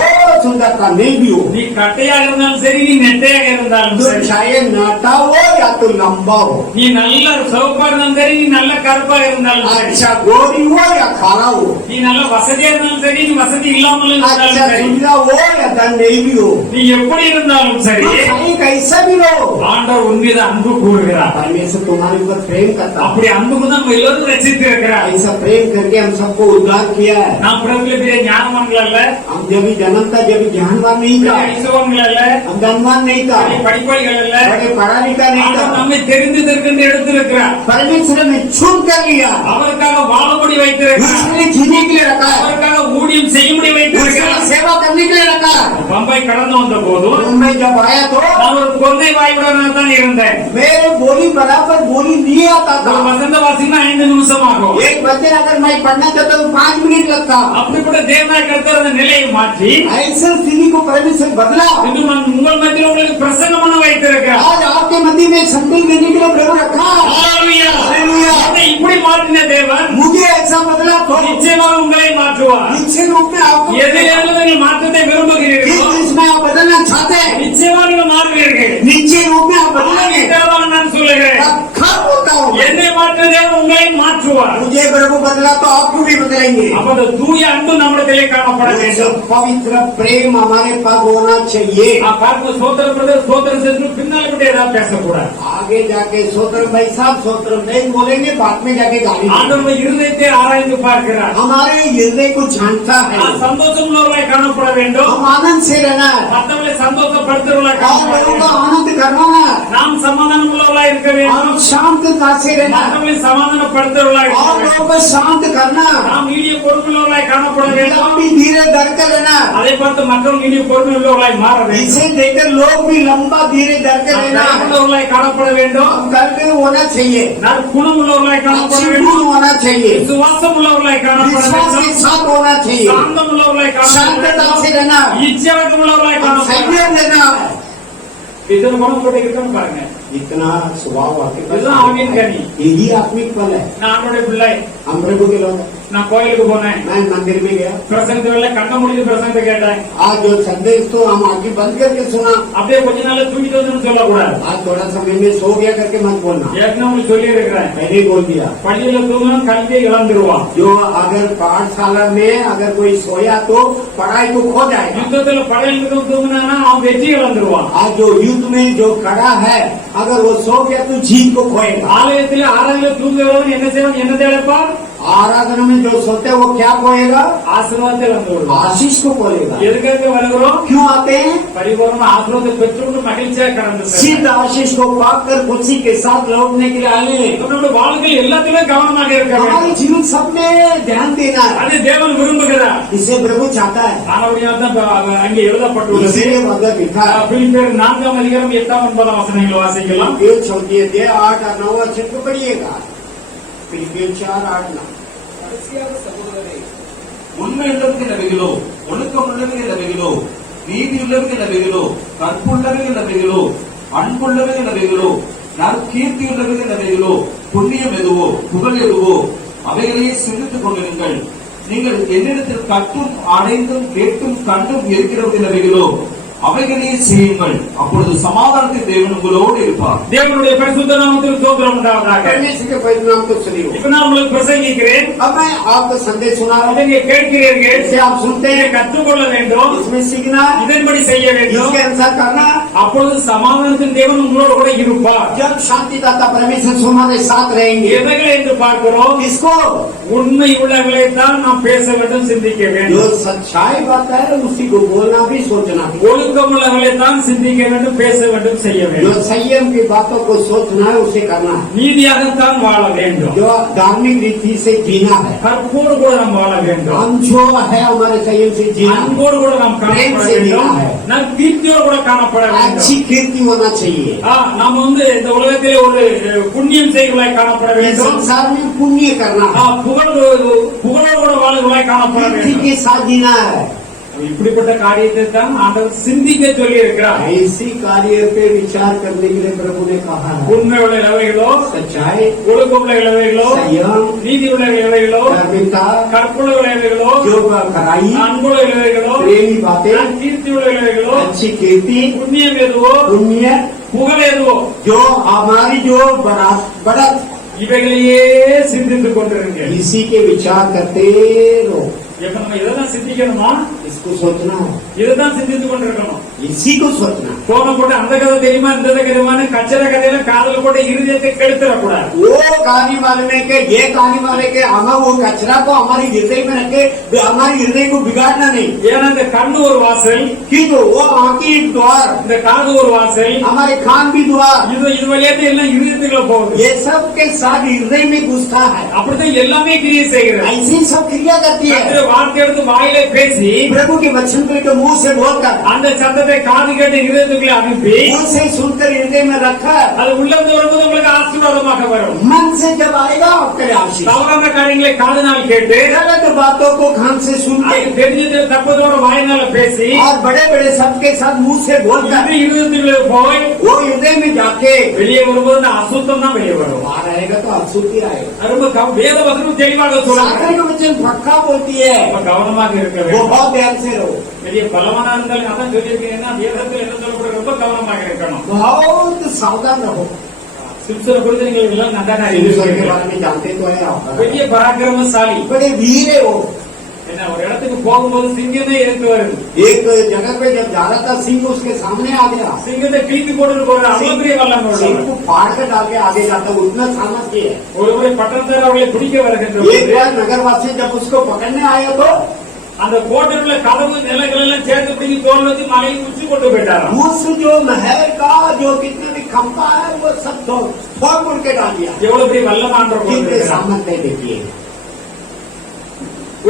सुंदरता नहीं भी हो, நீ கட்டையாக இருந்தாலும் சரி நீ நெட்டையாக இருந்தாலும் तो சரி, चाहे नाटा हो या तो लंबा हो, நீ நல்ல சிவப்பா இருந்தாலும் சரி நீ நல்ல கருப்பா இருந்தாலும் சரி, अच्छा गोरी हो या खारा हो, நீ நல்ல வசதியா இருந்தாலும் சரி நீ வசதி இல்லாமல் अच्छा இருந்தாலும் சரி, सुविधा हो या धन नहीं भी हो, நீ எப்படி இருந்தாலும் சரி तो चाहे कैसा भी हो, ஆண்டவர் உன் மீது அன்பு கூறுகிறார். परमेश्वर तुम्हारे ऊपर प्रेम करता है। அப்படி அன்புக்கு தான் நம்ம எல்லோரும் ரசித்து இருக்கிறார். ऐसा प्रेम करके हम सबको उद्धार किया है। நாம் பிறகு பெரிய ஞானவான்கள் அல்ல, हम जब भी जन्म था जब भी ज्ञानवान नहीं பெரிய था, ஐசுவங்கள் அல்ல, हम धनवान नहीं था, பெரிய படிப்பாளிகள் அல்ல, बड़े पढ़ा लिखा नहीं ஆண்டவர் था। நம்மை தெரிந்ததற்கென்று எடுத்திருக்கிறார். परमेश्वर ने चुन कर लिया, அவருக்காக வாழபடி வைத்திருக்கிறார். उसने जीने के लिए रखा है, அவருக்காக ஊழியம் செய்யும்படி उसने வைத்திருக்கிறார். सेवा करने के लिए रखा है। பம்பாய் கடந்து வந்த போதும் मुंबई जब आया तो நான் ஒரு கொந்தை வாயுடனாக தான் இருந்தேன். मेरे बोली बराबर बोली नहीं आता ஒரு था। வசந்த வாசினா 5 நிமிஷம் ஆகும். एक वचन अगर मैं पढ़ना चाहता तो 5 मिनट लगता। அப்படிப்பட்ட தேவனாய் கர்த்தர் அந்த நிலையை மாற்றி ऐसे स्थिति को परमेश्वर बदला। இன்று நான் உங்கள் மத்தியில் உங்களுக்கு பிரசங்கம் பண்ண வைத்திருக்கிறார். आज आपके मध्य में संदेश देने के लिए प्रभु रखा। ஹalleluya. ஹalleluya. என்னை இப்படி மாற்றின தேவன் मुझे ऐसा बदला तो நிச்சயமாக உங்களை மாற்றுவார். निश्चय रूप में आपको எதிலிருந்து நீங்கள் மாற்றத்தை किस விரும்புகிறீர்களோ चीज में आप बदलना चाहते हैं, நிச்சயமாக நீங்கள் மாறுவீர்கள். निश्चय रूप में आप बदलेंगे। தேவன் நான் சொல்லுகிறேன், अब खब होता हूँ என்னை மாற்ற தேவன் உங்களை மாற்றுவார். मुझे प्रभु बदला तो आपको भी बदलेंगे। அப்ப அந்த தூய அன்பு நம்மிடத்திலே காணப்பட जो வேண்டும். पवित्र प्रेम हमारे पास होना चाहिए। பார்க்கும் சோதர பிரதர் சோதர சென்று பின்னால் விட்டு ஏதாவது பேசக்கூடாது. आगे जाके सोत्र भाई साहब सोत्र नहीं बोलेंगे, बाद में जाके गाली देंगे। ஆண்டவர் இருதயத்தை ஆராய்ந்து பார்க்கிறார். हमारे हृदय को जानता है। சந்தோஷம் உள்ளவர்களாய் காணப்பட வேண்டும். हम आनंद से रहना है மற்றவர்களை சந்தோஷப்படுத்துறவர்களாய் और காணப்பட लोगों வேண்டும். का आनंद करवाना है நாம் சமாதானம் உள்ளவர்களாய் இருக்க வேண்டும். और शांतता से रहना है மற்றவர்களை சமாதானப்படுத்துறவர்களாய் இருக்க और வேண்டும். लोगों को शांत करना है। நாம் இனிய பொறுப்புள்ளவர்களாய் காணப்பட வேண்டும். हम भी धीरे धर कर रहना है। அதை பார்த்து மற்றவர்கள் இனிய பொறுமை உள்ளவர்களாய் மாற வேண்டும். इसे देखकर लोग भी लंबा धीरे धर कर रहना है। உள்ளவர்களாய் காணப்பட வேண்டும். हम घर में होना चाहिए, நற்குணம் உள்ளவர்களாய் காணப்பட अच्छी வேண்டும். गुण होना चाहिए, விசுவாசம் உள்ளவர்களாய் காணப்பட विश्वास के வேண்டும். साथ होना चाहिए, சாந்தம் உள்ளவர்களாய் காணப்பட शांतता से வேண்டும். रहना है, இச்சையடக்கம் உள்ளவர்களாய் காணப்பட வேண்டும். संयम रहना है। इतना गुण कोटे कितना பாருங்க. इतना स्वभाव आपके पास இதுதான் ஆவியின் கனி. यही आत्मिक फल है। நான் அவருடைய பிள்ளை. हम प्रभु के लोग हैं। நான் கோயிலுக்கு போனேன். मैं मंदिर में गया, பிரசங்கத்தை வேலை கண்ண முடிஞ்சு பிரசங்கத்தை கேட்டேன். आज जो संदेश तो हम आगे बंद करके सुना, அப்படியே கொஞ்ச நாள் தூங்கிட்டு வந்து சொல்லக்கூடாது. आज थोड़ा समय में सो गया करके मत बोलना, ஏற்கனவே உங்களுக்கு சொல்லி இருக்கிறேன். पहले ही बोल दिया। பள்ளியில தூங்கணும் கல்வியை இழந்துருவான். जो अगर पाठशाला में अगर कोई सोया तो पढ़ाई को खो जाएगा। யுத்தத்துல படையில தூங்கினானா அவன் வெற்றி இழந்துருவான். आज जो युद्ध में जो खड़ा है अगर वो सो गया तो जीत को खोएगा। ஆலயத்துல ஆறாயிரம் தூங்குகிறவன் என்ன செய்வான்? என்ன தேவைப்பான்? आराधना में जो सोते हैं वो क्या बोलेगा? ஆசீர்வாதத்தை வந்து விடுவோம். आशीष को बोलेगा। எதுக்காக வருகிறோம்? क्यों आते हैं? பரிபூர்ண ஆசீர்வாதத்தை பெற்றுக்கொண்டு மகிழ்ச்சியாக கடந்து செல்ல. सिद्ध आशीष को पाकर खुशी के साथ लौटने के लिए आए हैं। நம்மளுடைய வாழ்க்கையில் எல்லாத்திலும் கவனமாக இருக்க हमारे வேண்டும். जीवन सब में ध्यान देना है। அது தேவன் விரும்புகிறார். इसे प्रभु चाहता है। ஆனபடியால் தான் அங்கே எழுதப்பட்டுள்ளது. इसीलिए वचन लिखा है। பிலிப்பியர் 4ஆம் அதிகாரம் 8ஆம் 9ஆம் வசனங்களை வாசிக்கலாம். ये छोटी अध्याय 8 और 9 वचन को पढ़िएगा। फिलिपियर 4:8-9। கடைசியாக சகோதரரே, உண்மையுள்ளவர்கள் எவைகளோ, ஒழுக்கமுள்ளவர்கள் எவைகளோ, நீதியுள்ளவர்கள் எவைகளோ, கற்புள்ளவர்கள் எவைகளோ, அன்புள்ளவர்கள் எவைகளோ, நற்கீர்த்தியுள்ளவர்கள் எவைகளோ, புண்ணியம் எதுவோ, புகழ் எதுவோ, அவைகளையே சிந்தித்துக் கொண்டிருங்கள். நீங்கள் என்னிடத்தில் கற்றும் அடைந்தும் கேட்டும் கண்டும் இருக்கிறவர்கள் எவைகளோ அவைகளையே செய்யுங்கள். அப்பொழுது சமாதானத்தை தேவன் உங்களோடு இருப்பார். தேவனுடைய பரிசுத்த நாமத்திற்கு ஸ்தோத்திரம் உண்டாவதாக. परमेश्वर के पवित्र नाम को सुनिए। இப்ப நான் உங்களுக்கு பிரசங்கிக்கிறேன். अब मैं आपको संदेश सुना रहा हूँ। அதை நீங்க கேட்கிறீர்கள். इसे आप सुनते இதை हैं, கற்றுக்கொள்ள வேண்டும். इसमें सीखना है, இதன்படி செய்ய வேண்டும். इसके अनुसार करना है। அப்பொழுது சமாதானத்தின் தேவன் உங்களோடு கூட இருப்பார். जब शांति दाता परमेश्वर हमारे साथ रहेंगे। எவைகளை என்று பார்க்கிறோம்? इसको உண்மை உள்ளவர்களை தான் நாம் பேச வேண்டும், சிந்திக்க जो வேண்டும். सच्चाई बात है उसी को बोलना भी सोचना भी। ஒழுக்கம் உள்ளவர்களை தான் சிந்திக்க வேண்டும், பேச வேண்டும், செய்ய जो வேண்டும். संयम की बातों को सोचना है उसे करना है। நீதியாகத்தான் வாழ வேண்டும். जो धार्मिक रीति से जीना है। கற்போடு கூட நாம் வாழ வேண்டும். हम जो है हमारे संयम से जीना है। அன்போடு கூட நாம் प्रेम காணப்பட से வேண்டும். जीना है। நாம் கீர்த்தியோடு கூட காணப்பட अच्छी வேண்டும். कीर्ति होना चाहिए। நாம் இந்த உலகத்திலே ஒரு புண்ணியம் செய்வர்களாய் காணப்பட इस வேண்டும். संसार में पुण्य करना है। புகழோடு கூட வாழ்வர்களாய் காணப்பட कीर्ति வேண்டும். के साथ जीना है। இப்படிப்பட்ட காரியத்தை தான் ஆண்டவர் சிந்திக்க சொல்லி இருக்கிறார். ऐसी कार्य पे विचार करने के लिए प्रभु ने कहा है। உண்மை உள்ள இளவைகளோ, सच्चाई, ஒழுக்கம் உள்ள இளவைகளோ, संयम, நீதி உள்ள இளவைகளோ, धार्मिकता, கற்புள்ள இளவைகளோ, जो खराई, அன்புள்ள இளவைகளோ, प्रेमी बातें, கீர்த்தி உள்ள இளவைகளோ, अच्छी कीर्ति, புண்ணியம் எதுவோ, पुण्य, புகழ் எதுவோ, जो हमारी जो बढ़त, இவைகளையே சிந்தித்துக் கொண்டிருங்க. इसी के विचार करते रहो। இப்ப நம்ம இதெல்லாம் சிந்திக்கணுமா? इसको सोचना है, இதுதான் சிந்தித்துக் கொண்டிருக்கணும். इसी को सोचना है। போன போட்டு அந்த கதை தெரியுமா, இந்த கதை தெரியுமான்னு கச்சர கதையில காதல் போட்டு இருதயத்தை கெடுத்துடக்கூடாது. वो कहानी वाले में के ये कहानी वाले के हमें वो कचरा को हमारे हृदय में रखे, हमारे हृदय को बिगाड़ना नहीं। ஏன்னா இந்த கண்ணு ஒரு வாசல், कि तो वो आंखें एक द्वार, இந்த காது ஒரு வாசல், हमारे कान भी द्वार, இது வழியாட்டு எல்லாம் இருதயத்துக்குள்ள போகுது. ये सब के साथ हृदय में घुसता है। அப்படித்தான் எல்லாமே கிரியை செய்கிறது. ऐसी सब क्रिया करती है। கர்த்தருடைய வார்த்தை எடுத்து வாயிலே பேசி प्रभु के वचन को लेकर मुंह से बोलकर, அந்த சத்தத்தை காது கேட்டு இருதயத்துக்குள்ள அனுப்பி मुंह से सुनकर हृदय में रखा, அது உள்ளது வரும்போது உங்களுக்கு ஆசீர்வாதமாக வரும். मन से जब आएगा आपके आशीष। தவறான காரியங்களை காதுனால் கேட்டு गलत बातों को कान से सुन के அது தெரிஞ்சது தப்பதோட வாயினால பேசி और बड़े बड़े शब्द के साथ मुंह से बोलकर இது இருதயத்துக்குள்ள போய் वो हृदय में जाके வெளியே வரும்போது அந்த அசுத்தம் தான் வெளியே வரும். बाहर आएगा तो अशुद्धि आएगा। அது ரொம்ப வேத வசனம் தெளிவாக சொல்லுங்க. शास्त्र का वचन पक्का बोलती है, ரொம்ப கவனமாக இருக்க वो வேண்டும். बहुत ध्यान से रहो, பெரிய பலவானா இருந்தாலும் அதான் சொல்லியிருக்கீங்கன்னா வேதத்தில் என்ன சொல்லப்படுற ரொம்ப கவனமாக இருக்கணும். बहुत सावधान रहो। சிம்சனை குறித்து நீங்கள் எல்லாம் நன்றாக ईश्वर के அறிந்திருக்கிறீர்கள். बारे में जानते तो है आप, பெரிய பராக்கிரமசாலி. बड़े वीर है वो। என்ன ஒரு இடத்துக்கு போகும்போது சிங்கமே எடுத்து வருது. एक जगह पे जब जा रहा था सिंह उसके सामने आ गया, சிங்கத்தை கிழித்து போட்டு போற அவ்வளவு பெரிய வல்லம் सिंह உள்ளவர். को फाड़ कर डाल के आगे जाता, उतना सामर्थ्य है। ஒரு முறை பட்டணத்தார் அவர்களை பிடிக்க வருகின்ற एक போது बार नगरवासी जब उसको पकड़ने आया तो அந்த கோட்டைக்குள்ள கதவு நிலைகள் எல்லாம் சேர்த்து பிடிச்சி தோல் வச்சு மலையை உச்சி கொண்டு போயிட்டாராம். उस जो महल का जो कितना भी खंभा है वो सब फोड़ के डाल दिया। எவ்வளவு பெரிய வல்லமான்ற कितने सामर्थ्य देखिए।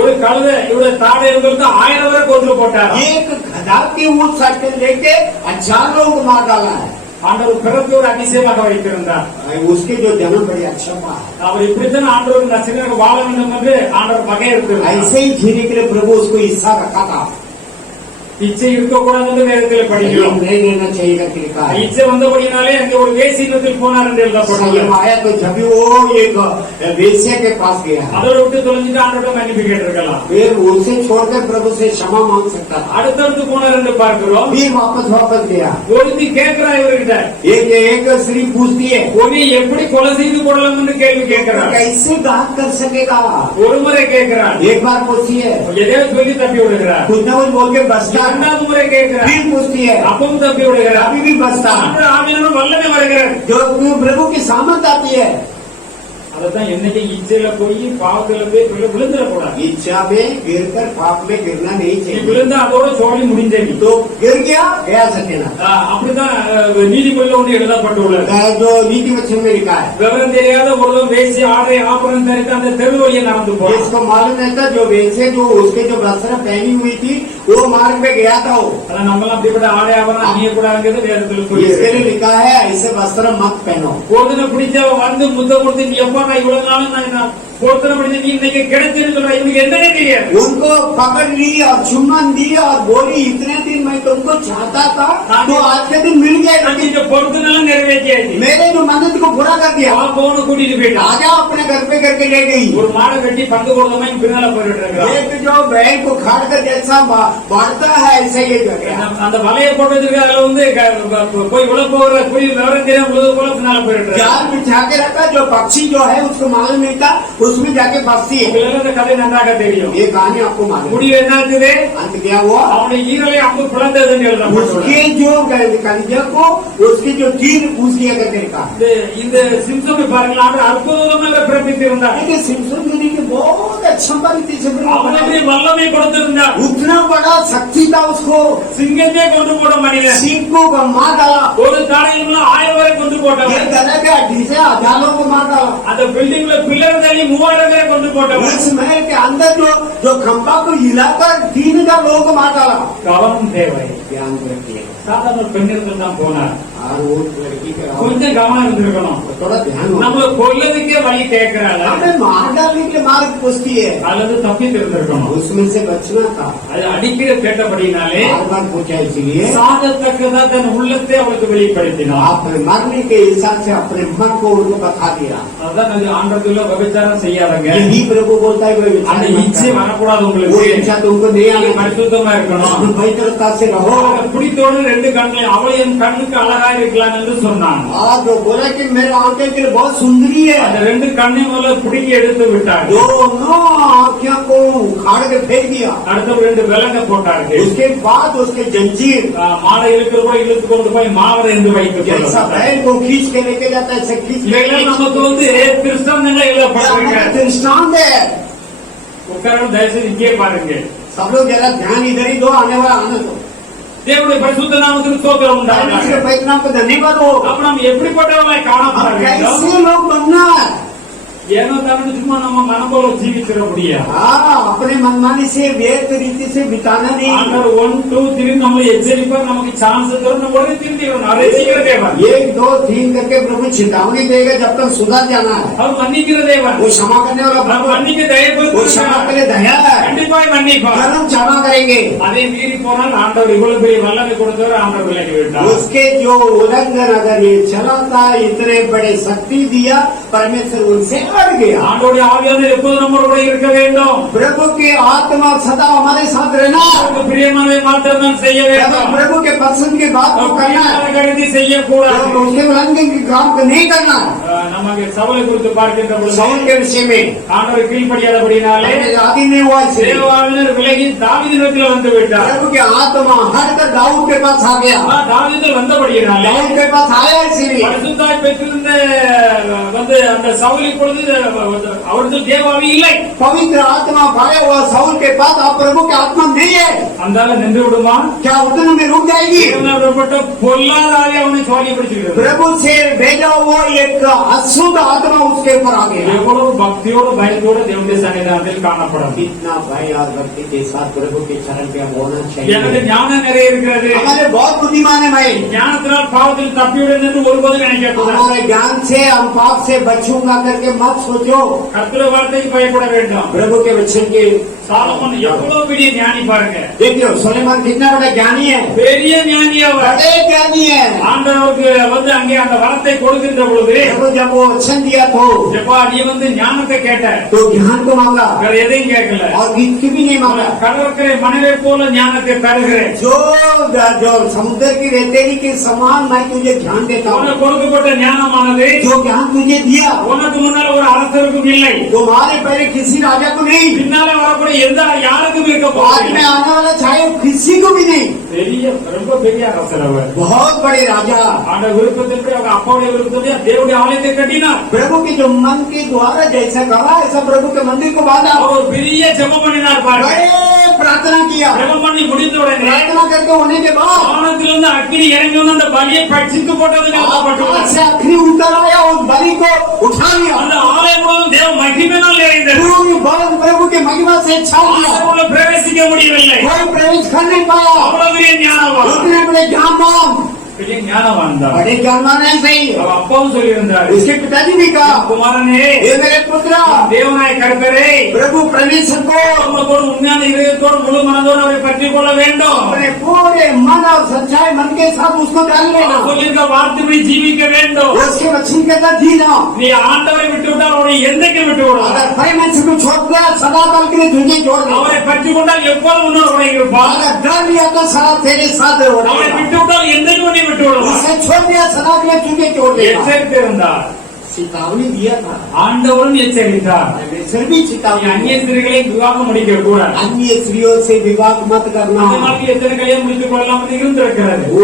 ஒரு கழுதை இவருடைய தாடை இருக்கிறது 1000 வரை கொண்டு போட்டார். एक गधा की ऊंट साइकिल लेके 1000 लोग मार डाला है। ஆண்டவர் பிறகு ஒரு அதிசயமாக வைத்திருந்தார். उसके जो जन्म बड़े अच्छा हुआ है। அவர் இப்படித்தான் ஆண்டவர் இந்த சிறுவனுக்கு வாழ வேண்டும் என்று ஆண்டவர் பகை இருக்கிறார். ऐसे ही जीने के लिए प्रभु उसको हिस्सा रखा था। இச்சை இருக்கக்கூடாது என்று வேதத்தில் படிக்கிறோம். नहीं लेना चाहिए कि लिखा है। இச்சை வந்தபடினாலே அங்கே ஒரு வேசியிடத்தில் போனார் என்று எழுதப்பட்டுள்ளது. संयम आया तो जब भी वो एक वेश्या के पास गया, அதோட விட்டு தொலைஞ்சிட்டு ஆண்டோட மன்னிப்பு கேட்டிருக்கலாம். फिर उसे छोड़कर प्रभु से क्षमा मांग सकता था। அடுத்தடுத்து போனார் என்று பார்க்கிறோம். फिर वापस गया। ஒருத்தி கேட்கிறா இவர்கிட்ட, एक स्त्री पूछती है, ஒருத்தி எப்படி கொலை செய்து கொள்ளலாம் என்று கேள்வி கேட்கிறார். कैसे घात कर सकेगा? ஒரு முறை கேட்கிறார், एक बार पूछती है, எதையோ சொல்லி தப்பி விடுகிறார். कुछ न कुछ बोल के बचता है। இரண்டாவது முறை கேட்கிறார், फिर पूछती है, அப்பவும் தப்பி விடுகிறார். अभी भी बचता है। ஆண்டவர் ஆவியானவர் வல்லமை வருகிறார். जो प्रभु की सामर्थ आती है, அதான் என்னைக்கு இச்சையில போய் பாவத்துல போய் விழுந்துடக்கூடாது. इच्छा में गिरकर पाप में गिरना नहीं நீ चाहिए. விழுந்தா அதோட சோழி முடிஞ்சது. तो गिर गया सत्यनाश. அப்படிதான் நீதிமொழியில ஒன்று எழுதப்பட்டுள்ளது. जो नीति वचन में लिखा है, விவரம் தெரியாத ஒருவன் வேசி ஆடை ஆபரணம் தரித்து அந்த தெரு வழியை நடந்து போறான். इसको मालूम नहीं था जो वैसे जो उसके जो वस्त्र पहनी हुई थी वो मार्ग में गया था वो. அதான் நம்மளாம் அப்படிப்பட்ட ஆடை ஆபரணம் அணியக்கூடாதுங்கிறது வேதத்தில் इसके लिए சொல்லி लिखा है ऐसे वस्त्र मत पहनो. போதுன பிடிச்சவ வந்து முத்த கொடுத்து நீ எப்பா நான் இவ்வளவு நாளும் நான் போர்த்தனை பிடிச்சு நீ இன்னைக்கு கிடைச்சுன்னு சொல்ற இவனுக்கு என்னன்னே தெரியாது. उनको पकड़ ली और चुम्बन दी और बोली इतने दिन मैं तुमको चाहता था तो आज के दिन मिल गए. நான் இந்த பொறுத்துனாலும் நிறைவேற்றியாச்சு. मेरे जो मन्नत को पूरा कर दिया. அவன் போன கூட்டிட்டு போயிட்டான். आजा अपने घर पे करके ले गई. ஒரு மாடை கட்டி பங்கு கொடுத்தமா பின்னால போயிட்டு இருக்கான். एक जो बैल को खाड़ कर जैसा बढ़ता है ऐसे ये कर गया. அந்த வலையை போட்டு வச்சிருக்க அதுல வந்து போய் உள்ள போகிற போய் விவரம் தெரியாம உழுது போல பின்னால போயிட்டு இருக்கான். जाल बिछा के रखा जो पक्षी जो है उसको मालूम नहीं था उसमें जाके बसती है. உங்களுக்கு இந்த கதை நன்றாக தெரியும். ये कहानी आपको मालूम है. முடிவு என்ன ஆச்சுது? अंत क्या हुआ? அவனுடைய ஈரலை அம்பு பிளந்ததுன்னு எழுதப்பட்டுள்ளது. उसके जो कलिजा को उसकी जो तीर पूछ लिया करके लिखा है. இந்த சிம்சனை பாருங்கள், அவர் அற்புதமாக பிறப்பித்திருந்தார். लेकिन सिमसोन गिरी के बहुत अच्छा परिधि से அவனுடைய வல்லமை கொடுத்திருந்தார். उतना बड़ा शक्ति था उसको. சிங்கமே கொண்டு போட மனிதன். सिंह को मार डाला. ஒரு தாடையில் 1000 வரை கொண்டு ये போட்டவன். गले के अड्डी से हजारों को मार डाला. அந்த பில்டிங்ல பில்லர் தள்ளி 3000 வரை கொண்டு போட்டவன். उस महल के अंदर जो खंबा को हिलाकर 3000 लोगों को मार डाला. கவனம் தேவை. ध्यान रखिए. சாதாரண பெண்ணிடத்தில் தான் போனார். और वो लड़की के கொஞ்சம் கவனம் இருந்திருக்கணும். थोड़ा ध्यान हो. நம்மள கொல்லதுக்கே வழி கேட்கிறாள் हमें मार डालने के मार्ग पूछती है. அல்லது தப்பித்து இருந்திருக்கணும். उसमें से बचना था. அது அடிக்கிற கேட்டபடினாலே बार पूछा इसलिए சாதத்தக்கதா தன் உள்ளத்தை அவளுக்கு வெளிப்படுத்தினார். आप मरने के हिसाब से अपने मन को उनको बता दिया. அதான் அது ஆண்டவருக்குள்ள விபச்சாரம் செய்யாதங்க. यही प्रभु बोलता है कोई அந்த विचार मत இச்சை करो. வரக்கூடாது वो உங்களுக்கு. इच्छा तुमको नहीं आनी. பரிசுத்தமா இருக்கணும். पवित्रता से रहो. பிடித்தோடு 2 கண்களை அவள் என் கண்ணுக்கு அழகா இருக்கலாம் என்று சொன்னான். और जो बोला कि मेरे आंखें के लिए बहुत सुंदरी है. அந்த 2 கண்ணை முதல்ல பிடிக்கி எடுத்து விட்டார். दोनों आंखों को उखाड़ के फेंक दिया. அடுத்த 2 விலங்க போட்டார்கள். उसके बाद उसके जंजीर மாலை இழுக்கிற போய் இழுத்து கொண்டு போய் மாவரை என்று வைத்து जैसा बैल को खींच के लेके जाता है ऐसे खींच के இதெல்லாம் நமக்கு வந்து திருஷ்டாந்தங்களை எழுதப்பட்டிருக்க. दृष्टांत है. உட்காரணும் தயவுசெய்து இங்கே பாருங்க. सब लोग जरा ध्यान इधर ही दो. आने वाला आने दो. தேவனுடைய பரிசுத்த நாமத்துக்கு ஸ்தோத்திரம் உண்டாவதாக. परमेश्वर के नाम को धन्यवाद हो. அப்ப நம்ம எப்படிப்பட்டவர்களாய் காணப்பட अब வேண்டும்? कैसे लोग बनना है? ஏனோ தானே சும்மா நம்ம மனம் போல ஜீவிச்சிட முடியாது. अपने मनमानी से व्यर्थ रीति से बिताना नहीं. ஆண்டவர் 1 2 3 நம்மளை எச்சரிப்பார், நமக்கு சான்ஸ் தரும், நம்ம உடனே திருந்திடணும். அதை செய்கிற தேவன். 1 2 3 करके प्रभु चेतावनी देगा जब तक सुधर जाना है. அவர் மன்னிக்கிற தேவன். वो क्षमा करने वाला அவர் प्रभु. மன்னிக்க वो क्षमा தயவு करे दया है. கண்டிப்பாய் மன்னிப்பார். जरूर क्षमा करेंगे. அதை மீறி போனால் ஆண்டவர் இவ்வளவு பெரிய வல்லமை கொடுத்தவர் ஆண்டவர் விலகி விட்டார். उसके जो उल्लंघन अगर ये चला था इतने बड़े शक्ति दिया परमेश्वर उनसे हट गया. ஆண்டவருடைய ஆவியானவர் எப்போதும் நம்மோடு கூட இருக்க வேண்டும். प्रभु की आत्मा सदा हमारे साथ रहना. அவருக்கு பிரியமானதை மாத்திரம் தான் செய்ய வேண்டும். प्रभु के पसंद की बात को करना है. கருதி செய்யக்கூடாது. उसके उल्लंघन की काम को नहीं करना है. நமக்கு சவுலை குறித்து பார்க்கின்ற பொழுது साउल के विषय में ஆண்டவர் கீழ்ப்படியாதபடினாலே आदि नहीं हुआ इसलिए தேவாவினர் விலகி தாவீதினிடத்தில் வந்து விட்டார். प्रभु की आत्मा हटकर दाऊद के पास आ गया. தாவீது வந்தபடியினாலே दाऊद के पास आया इसीलिए பரிசுத்தாய் பெற்றிருந்த வந்து அந்த சவுலை பொழுது அவருக்கு தேவாவி இல்லை. पवित्र आत्मा पाया हुआ साउल के पास आप प्रभु की आत्मा नहीं है. அந்தால நின்று விடுமா? क्या उतने में रुक जाएगी? தேவனாவிடப்பட்ட பொல்லாத ஆவி அவனை சுவாலி பிடிச்சிருக்கிறது. प्रभु से भेजा हुआ एक अशुद्ध आत्मा उसके ऊपर आ गया. எவ்வளவு பக்தியோடு பயத்தோடு தேவனுடைய சன்னிதானத்தில் காணப்படும். कितना भय और भक्ति के साथ प्रभु के चरण पे हम होना எனக்கு चाहिए. ஞானம் நிறைய இருக்கிறது. हमारे बहुत बुद्धिमान है भाई. ஞானத்தினால் பாவத்தில் தப்பிவிடும் என்று ஒருபோதும் நினைக்கக்கூடாது. हमारे ज्ञान से हम पाप से बचूंगा करके मत सोचो. கர்த்தருடைய வார்த்தைக்கு பயப்பட வேண்டும். प्रभु के वचन के சாலமோன் எவ்வளவு பெரிய ஞானி பாருங்க. देखियो सुलेमान कितना बड़ा ज्ञानी है. பெரிய ஞானி அவர். बड़े ज्ञानी है. ஆண்டவருக்கு வந்து அங்கே அந்த வரத்தை கொடுக்கின்ற பொழுது प्रभु जब वो वचन दिया तो எப்பா நீ வந்து ஞானத்தை கேட்ட, तो ज्ञान को मांगा வேற எதையும் கேட்கல. और गीत की भी नहीं मांगा. கடற்கரை மணலை போல ஞானத்தை தருகிறேன். जो समुद्र की रेतेली के समान मैं तुझे ज्ञान देता हूँ. உனக்கு கொடுக்கப்பட்ட ஞானமானது जो ज्ञान तुझे दिया உனக்கு முன்னால் ஒரு அரசருக்கும் இல்லை, तुम्हारे पहले किसी राजा को नहीं, பின்னால வரக்கூடிய எந்த யாருக்கும் இருக்க बाद में போகிறது आने वाला चाहे किसी को भी नहीं। பெரிய ரொம்ப பெரிய அரசர் அவர். बहुत बड़े राजा ஆண்ட விருப்பத்தின்படி அவங்க அப்பாவுடைய விருப்பத்தின்படி தேவனுடைய ஆலயத்தை கட்டினார். प्रभु के जो मन के द्वारा जैसा कहा ऐसा प्रभु के मंदिर को बांधा, அவர் ஒரு பெரிய ஜெபம் பண்ணினார் பாருங்க. बड़े प्रार्थना किया। ஜெபம் பண்ணி முடிந்த உடனே प्रार्थना करके होने के बाद வானத்திலிருந்து அக்கினி இறங்கி வந்து அந்த பலியை பட்சித்து போட்டது आकाश எழுதப்பட்டுள்ளது. से आखिरी उतर आया, उस बलि को उठा लिया, அந்த ஆலயம் முழுவதும் தேவ மகிமையினால் நிறைந்தது. पूरी बल प्रभु के महिमा से छा लिया, ஆலயத்துக்குள்ள பிரவேசிக்க முடியவில்லை. कोई प्रवेश कर नहीं पाया। அவ்வளவு பெரிய ஞானவான், उतने बड़े ज्ञानवान, பெரிய ஞானவான் தான். बड़े ज्ञानवान है सही। அவ அப்பாவும் சொல்லியிருந்தார், उसके पिताजी भी कहा, குமாரனே, ये मेरे पुत्र தேவனாய கர்த்தரே, प्रभु परमेश्वर को குடும்பத்தோடு உண்மையான இதயத்தோடு முழு மனதோடு அவரை பற்றிக் கொள்ள வேண்டும். अपने पूरे मन और सच्चाई मन के साथ उसको डाल लेना, அவர் சொல்லியிருக்க வார்த்தைப்படி ஜீவிக்க வேண்டும். उसके वचन के साथ जीना। நீ ஆண்டவரை விட்டு விட்டால் அவரை என்றைக்கு விட்டு விடுவார். अगर परमेश्वर को छोड़कर सदा काल के लिए तुझे छोड़ दे, அவரை பற்றி கொண்டால் எப்போது உன்னோடு கூட இருப்பார். अगर डर लिया तो सदा तेरे साथ அவரை होगा, விட்டு விட்டால் என்றைக்கு உன்னை விட்டு விடுவார். उसे छोड़ दिया सदा के लिए तुझे छोड़ देगा। எச்சரித்திருந்தார், चेतावनी दिया था, ஆண்டவரும் எச்சரித்தார். परमेश्वर भी நீ चेतावनी அந்நிய ஸ்திரீகளை விவாகம் முடிக்க கூடாது. अन्य स्त्रियों से विवाह मत करना। அந்த மாதிரி எத்தனை கல்யாணம் முடித்துக் கொள்ளலாம் என்று இருந்திருக்கிறது. वो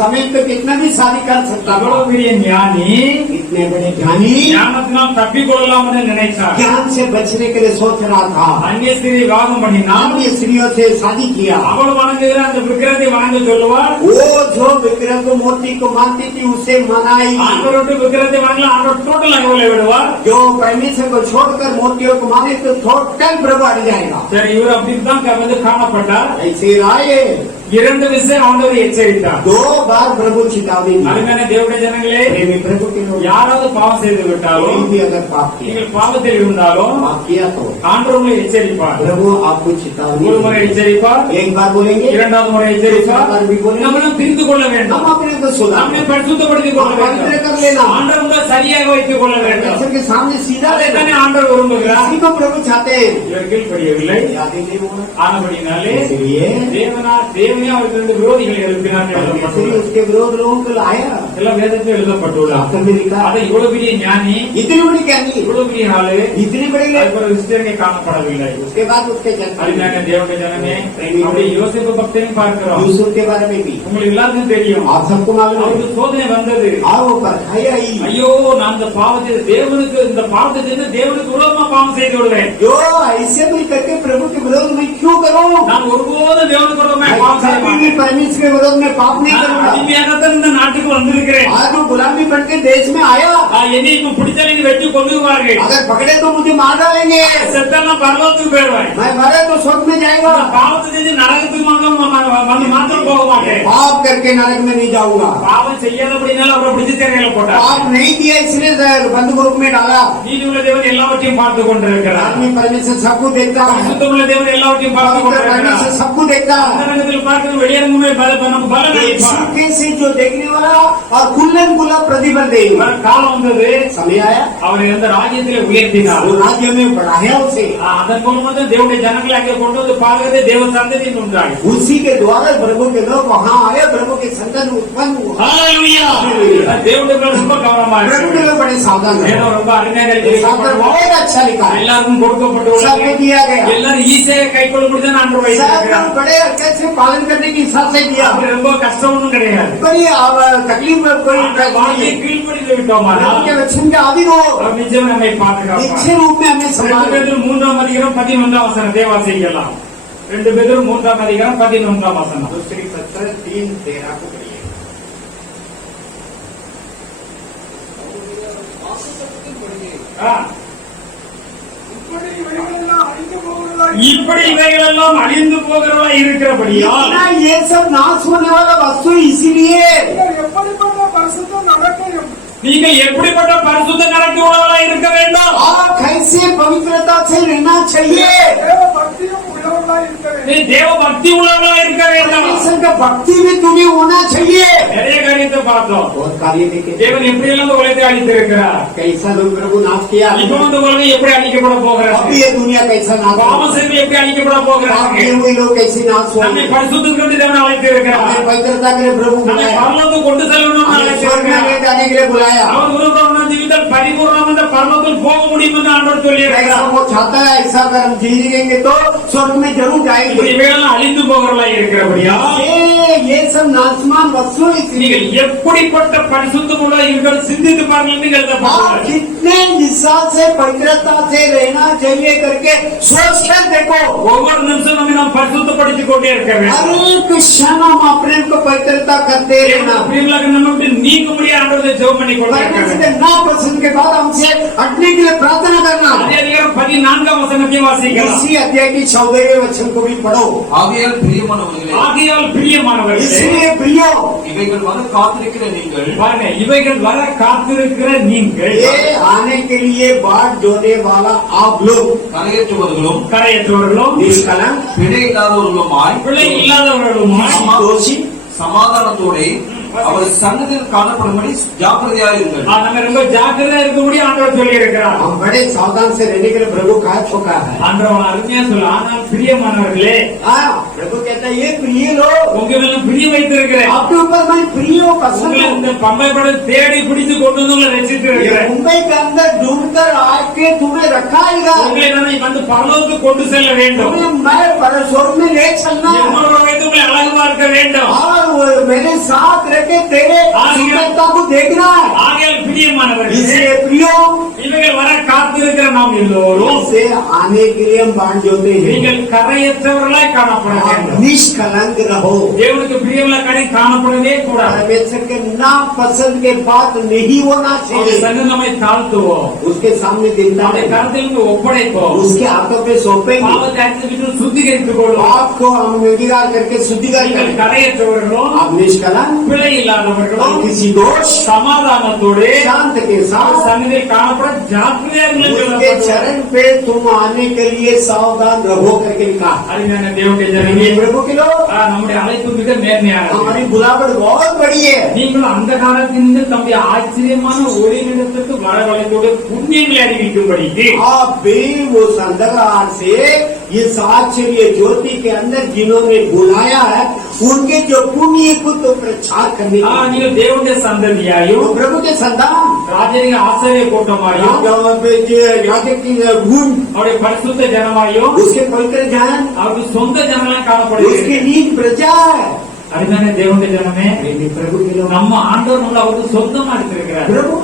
समय पे कितना भी शादी कर सकता था। அவ்வளவு பெரிய ஞானி इतने बड़े ज्ञानी ஞானத்தினால் தப்பிக் கொள்ளலாம் என்று நினைத்தார். ज्ञान से बचने के लिए सोच रहा था, அந்நிய ஸ்திரீ விவாகம் பண்ணினால் अन्य स्त्रियों से शादी किया। அவள் வணங்குகிற அந்த விக்கிரத்தை வணங்க சொல்லுவார். वो जो विग्रह को मूर्ति को मानती थी उसे मनाई, ஆண்டவரோடு விக்கிரத்தை வணங்கலாம், ஆண்டவர் டோட்டல் அகவலை விடுவார். जो परमेश्वर को छोड़कर मूर्तियों को माने तो टोटल प्रभु हट जाएगा। சரி, இவர் அப்படித்தான் வந்து காணப்பட்டார். ऐसे राय இரண்டு விஷயம் ஆண்டவர் எச்சரித்தார். 2 बार प्रभु चेतावनी दी। அருமையான தேவனுடைய ஜனங்களே, प्रेमी प्रभु के लोग, யாராவது பாவம் செய்து விட்டாலும், कोई भी अगर पाप किया, நீங்கள் பாவத்தில் இருந்தாலும் पाप किया तो ஆண்டவர் உங்களை எச்சரிப்பார். प्रभु आपको चेतावनी ஒரு முறை देगा। எச்சரிப்பார், एक बार बोलेंगे, இரண்டாவது முறை எச்சரிப்பார். நம்மளும் தெரிந்து கொள்ள வேண்டும், हम अपने को सुधार, நம்மை பரிசுத்தப்படுத்திக் கொள்ள पवित्र कर வேண்டும், लेना, ஆண்டவர் உங்களை சரியாக வைத்துக் கொள்ள வேண்டும். परमेश्वर के सामने सीधा रहना। அதைத்தானே ஆண்டவர் விரும்புகிறார். इसी को प्रभु चाहते हैं। இவர் கீழ்ப்படியவில்லை. याद नहीं होगा, ஆனபடினாலே इसलिए தேவனே அவருக்கு ரெண்டு விரோதிகளை எழுப்பினார் इसलिए எழுதப்பட்டுள்ளது. उसके विरोध लोगों को लाया, எல்லாம் வேதத்தில் எழுதப்பட்டுள்ளது. शास्त्र में लिखा। அதை இவ்வளவு பெரிய ஞானி, इतनी बड़ी ज्ञानी, இவ்வளவு பெரிய ஆளு, इतनी बड़ी அதுக்கு ஒரு விஸ்தீர்ணை காணப்படவில்லை. उसके बाद उसके जन्म, அருமையான தேவனுடைய ஜனமே, அப்படியே யோசேப்பு பக்தனையும் பார்க்கிறோம். यूसुफ के बारे में भी உங்களுக்கு எல்லாருக்கும் தெரியும், आप सबको मालूम है। அவருக்கு சோதனை வந்தது. आओ परखाई आई, ஐயோ, நான் இந்த பாவத்தை இந்த பாவத்தை செய்து தேவனுக்கு விரோதமா பாவம் செய்து விடுவேன். जो ऐसे भी करके प्रभु के विरोध में क्यों करो, நான் ஒருபோதும் தேவனுக்கு விரோதமா பாவம் செய்ய कभी भी மாட்டேன். परमेश्वर के विरोध में पाप नहीं நான் करूंगा। அடிமையாகத்தான் இந்த நாட்டுக்கு வந்திருக்கிறேன். आज वो गुलामी बन के देश में आया, என்னை இப்ப பிடிச்சாலும் என்னை வெட்டி கொண்டுவார்கள். अगर पकड़े तो मुझे मार डालेंगे, செத்தா நான் பரலோகத்துக்கு போயிடுவேன். मैं मरे तो स्वर्ग में जाएगा, நான் பாவத்தை செஞ்சு நரகத்துக்கு மாத்திரம் போக மாட்டேன். पाप करके नरक में नहीं जाऊंगा। பாவம் செய்யாதபடினால அவரை பிடிச்சு சிறையில போட்டார். पाप नहीं किया इसलिए बंद ग्रुप में डाला। நீதி உள்ள தேவன் எல்லாவற்றையும் பார்த்து கொண்டிருக்கிறார். आदमी परमेश्वर सबको देखता है, சுத்தம் உள்ள தேவன் எல்லாவற்றையும் பார்த்து पवित्र கொண்டிருக்கிறார். परमेश्वर सबको देखता है। அந்தரங்கத்தில் பார்க்கிறது வெளியரங்குமே நமக்கு பலன் அளிப்பார். छुपके से जो देखने वाला और खुल्लन खुला प्रतिबल देगा। ஒரு காலம் வந்தது, समय आया, அவரை அந்த ராஜ்யத்திலே உயர்த்தினார். वो राज्य में बढ़ाया उसे, அதன் மூலமாக தேவனுடைய ஜனங்களை அங்கே கொண்டு வந்து பார்க்கறதே தேவ சந்ததி உண்டாகும். उसी के द्वारा प्रभु के लोग वहाँ आए, प्रभु के संतान उत्पन्न हुआ। ஹalleluya. தேவனுடைய பிள்ளை ரொம்ப கவனமா प्रभु के இருக்கணும். लोग बड़े सावधान रहे। வேதம் ரொம்ப அருமையாக ये शास्त्र எழுதியிருக்கிறது. बहुत अच्छा लिखा है, எல்லாருக்கும் கொடுக்கப்பட்டு सबको உள்ளது. दिया गया, எல்லாரும் ஈஸியாக கை கொள்ள முடியுதுன்னு ஆண்டவர் सब வைத்திருக்கிறார். लोग बड़े हरकत से पालन करने की हिसाब से किया। அப்படி ரொம்ப கஷ்டம் ஒன்றும் கிடையாது. बड़ी तकलीफ में कोई வார்த்தையை கீழ்ப்படிந்து விட்டோமானால் प्रभु के वचन के आदि हो, அவர் நிச்சயம் நம்மை பாதுகாப்பார். निश्चय रूप में हमें 2 संभाल। பேதுரு 3ஆம் அதிகாரம் 11ஆம் வசனம் தேவா செய்யலாம். 2 பேதுரு 3ஆம் அதிகாரம் 11ஆம் வசனம். दूसरी पत्र 3:13 को पढ़िए। ஆ, இப்படி இவைகளெல்லாம் அழிந்து போகிறவா இருக்கிறபடியால் इतना ये सब नाश होने वाला वस्तु इसीलिए நீங்கள் எப்படிப்பட்ட பரிசுத்த நடத்தி உள்ளவர்களா இருக்க வேண்டும். आप कैसे पवित्रता से रहना चाहिए, நீ தேவ பக்தி உள்ளவர்களா இருக்க வேண்டும். परमेश्वर का भक्ति भी तुम्हें होना चाहिए। நிறைய காரியத்தை பார்த்தோம். बहुत कार्य देखे, தேவன் எப்படி எல்லாம் இந்த உலகத்தை அழித்திருக்கிறார். कैसा लोग प्रभु नाश किया, இப்ப வந்து உலகம் எப்படி அழிக்கப்பட अब போகிறார். ये दुनिया कैसा नाश பாவம் हुआ, செய்து எப்படி அழிக்கப்பட पाप போகிறார். किए हुए लोग कैसे नाश நம்மை हुए, பரிசுத்தத்திற்கு தேவன் அழைத்திருக்கிறார். हमें पवित्रता के लिए प्रभु நம்மை बुलाया, பரலோகத்துக்கு கொண்டு செல்லணும்னு हमें स्वर्ग में அழைத்திருக்கிறார். ले जाने के लिए बुलाया। அவர் விருப்பம் ஜீவிதம் பரிபூர்ணம் என்ற பரலோகத்தில் போக முடியும் என்று ஆண்டவர் சொல்லி ऐसा இருக்கிறார். वो चाहता है, ऐसा अगर हम जिएंगे तो स्वर्ग में जरूर இப்படி जाएंगे। இவைகளெல்லாம் அழிந்து போகிறவர்களாய் இருக்கிறபடியா ये सब नाशमान वस्तु इसलिए நீங்கள் எப்படிப்பட்ட பரிசுத்தம் உள்ள இருக்கிற சிந்தித்து பாருங்கள் என்று आप எழுதப்பட்டுள்ளது. कितने निस्सार से पवित्रता से रहना चाहिए करके सोच कर देखो। ஒவ்வொரு நிமிஷம் நம்ம நாம் பரிசுத்தப்படுத்திக் கொண்டே இருக்க வேண்டும். हर एक क्षण हम अपने को पवित्रता करते रहना। பிரியமில்லாத நம்ம விட்டு நீங்கும்படி ஆண்டவரை ஜெபம் பண்ணி கொண்டே இருக்க परमेश्वर வேண்டும். के नापसंद के बाद हमसे हटने के लिए प्रार्थना करना। அதே அதிகாரம் 14 வசனத்தை வாசிக்கலாம். इसी अध्याय की 14वें वचन को भी पढ़ो। ஆகையால் பிரியமானவர்களே, ஆகையால் பிரியமானவர்களே, इसलिए प्रियो, இவைகள் வர காத்திருக்கிற நீங்கள் பாருங்க, இவைகள் வர காத்திருக்கிற நீங்கள் ये आने के लिए बाट जोड़ने वाला आप लोग கரையற்றவர்களும் கரையற்றவர்களும் निष्कलंक, பிழை இல்லாதவர்களுமாய் பிள்ளை இல்லாதவர்களுமாய் दोषी, சமாதானத்தோட அவர் சன்னதியில் காணப்படும்படி ஜாக்கிரதையாயிருங்கள். நம்ம ரொம்ப ஜாக்கிரதையா இருக்கக்கூடிய ஆண்டவர் சொல்லி இருக்கிறார். हम बड़े सावधान से रहने के लिए प्रभु कहा चुका है। ஆண்டவர் அருமையா சொல்ல, ஆனால் பிரியமானவர்களே, हाँ, प्रभु कहता है ये प्रिय लोग, உங்க மேல பிரிய வைத்திருக்கிறேன். आपके ऊपर मैं प्रिय हूँ, पसंद உங்களை हूँ। இந்த பம்பை படம் தேடி பிடிச்சு கொண்டு வந்து உங்களை ரசித்து ये இருக்கிறேன். मुंबई के अंदर ढूंढकर आके तुम्हें रखाएगा, உங்களை நான் வந்து பரலோகத்துக்கு கொண்டு செல்ல வேண்டும். तुम्हें मैं स्वर्ग में ले चलना है। என்னோட வைத்து உங்களை அழகு பார்க்க வேண்டும். और मेरे साथ रह के तेरे सुंदरता को देखना है। ஆகையால் பிரியமானவர்களே, इसलिए प्रियो, இவைகள் வர காத்திருக்கிற நாம் எல்லோரும் इसे आने के लिए हम बांध जोते हैं। நீங்கள் கரையற்றவர்களாய் காணப்பட आप வேண்டும். निष्कलंक रहो। தேவனுக்கு பிரியமுள்ள கடை காணப்படவே கூடாது. परमेश्वर के नापसंद के बात नहीं होना அவருடைய चाहिए। சன்னதியில் நம்மை தாழ்த்துவோம். उसके सामने दिखना நம்முடைய है, கருத்தில் ஒப்படைப்போம். उसके हाथों पे सौंपेंगे। பாவத்தை அழித்து சுத்திகரித்துக் கொள்வோம். आपको हम निर्विकार करके शुद्धिकार நீங்கள் करेंगे। கரையற்றவர்களும் आप निष्कलंक பிழை இல்லாதவர்களும் और किसी दोष சமாதானத்தோடு शांत के அவர் साथ சன்னதியில் காணப்பட ஜாக்கிரதையாக இருங்கள் என்று उसके சொல்லப்பட்டுள்ளது. चरण पे तुम आने के लिए सावधान रहो करके कहा। அருமையான தேவனுடைய ஜனமே, ये प्रभु के लोग, நம்முடைய அழைப்பு மிக மேன்மையானது. हमारी बुलावट बहुत बड़ी है। நீங்களும் அந்த காலத்திலிருந்து தம்முடைய ஆச்சரியமான ஒளிநிலத்துக்கு வரவழைத்தோடு புண்ணியங்களை அறிவிக்கும்படிக்கு आप भी उस अंधकार से इस आश्चर्य ज्योति के अंदर जिन्होंने बुलाया है, उनके जो पुण्य को तो प्रचार करने के लिए। நீங்கள் தேவனுடைய சந்ததியாயும் तो प्रभु के संतान, ராஜரிக ஆசிரிய கூட்டமாயும் राजा की गुण, அவருடைய பரிசுத்த ஜனமாயும் उसके पवित्र जन, அவருடைய சொந்த ஜனங்களாய் उसकी காணப்படுகிறது. नीच प्रजा है। அருமையான தேவனுடைய ஜனமே, प्रभु के लोग, நம்ம ஆண்டவர் நம்மள அவருக்கு சொந்தமா எடுத்திருக்கிறார். प्रभु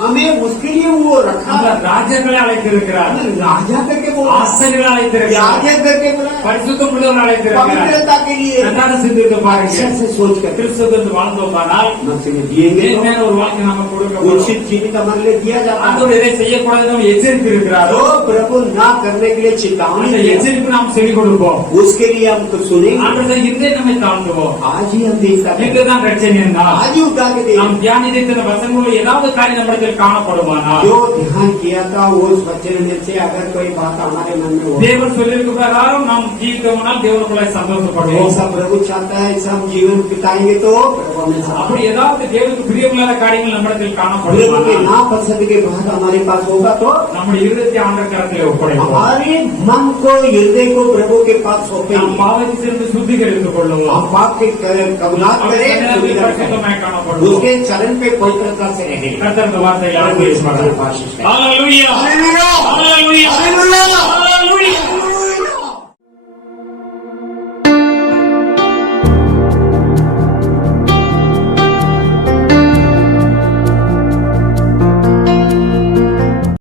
हमें उसके लिए वो रखा நம்ம है। ராஜாக்களை அழைத்திருக்கிறார். राजा करके बोला, ஆசிரியர்களை அழைத்திருக்கிறார். राजा करके बोला, பரிசுத்தம் உள்ளவர்கள் அழைத்திருக்கிறார். पवित्रता के लिए நன்றாக சிந்தித்து अच्छा பாருங்க. से सोच कर கிறிஸ்துவுக்கு வாழ்ந்தோமானால் मसीह में जिएंगे तो மேன்மையான ஒரு வாழ்க்கை நம்ம கொடுக்கப்படும். उचित जीवित हमारे लिए दिया जाता है। ஆண்டவர் இதை செய்யக்கூடாது நம்ம எச்சரித்து இருக்கிறாரோ, जो प्रभु ना करने के लिए चेतावनी அந்த दिया, எச்சரிப்பு நாம் செவி கொடுப்போம். उसके लिए हम कुछ सुनेंगे। ஆண்டவர் இன்றே நம்மை தாழ்த்துவோம். आज ही हम देखता है, இதுதான் ரட்சணை என்றால் आज ही उठा के நாம் देख, தியானித்த வசனங்களில் ஏதாவது காரியம் நம்மிடத்தில் காணப்படுமானால் जो ध्यान किया था वो उस वचन में से अगर कोई बात हमारे मन में हो, தேவன் சொல்லியிருக்க பிரகாரம் நாம் ஜீவித்தோம்னால் தேவனுக்குள்ளே சந்தோஷப்படுவோம். ऐसा प्रभु चाहता है, ऐसा हम जीवन बिताएंगे तो प्रभु हमें साथ। அப்படி ஏதாவது தேவனுக்கு பிரியமில்லாத காரியங்கள் நம்மிடத்தில் प्रभु के காணப்படுமானால் नापसंद के बाद हमारे पास होगा तो நம்முடைய இருதயத்தை ஆண்டவர் கரத்திலே ஒப்படைப்போம். हमारे मन को, हृदय को प्रभु के पास நாம் सौंपेंगे। பாவத்தை சேர்ந்து சுத்திகரித்துக் கொள்ளுவோம். हम पाप के कबूलात அவர் करें, சன்னிதானத்தில் शुद्धिकर करें, பரிசுத்தமாய் காணப்படுவோம். उसके चरण पे पवित्रता से रहेंगे। கர்த்தர் இந்த வார்த்தைகளை ஆசீர்வதிப்பாராக. आशीष करें। ஹalleluya. हालेलुया। ஹalleluya. हालेलुया।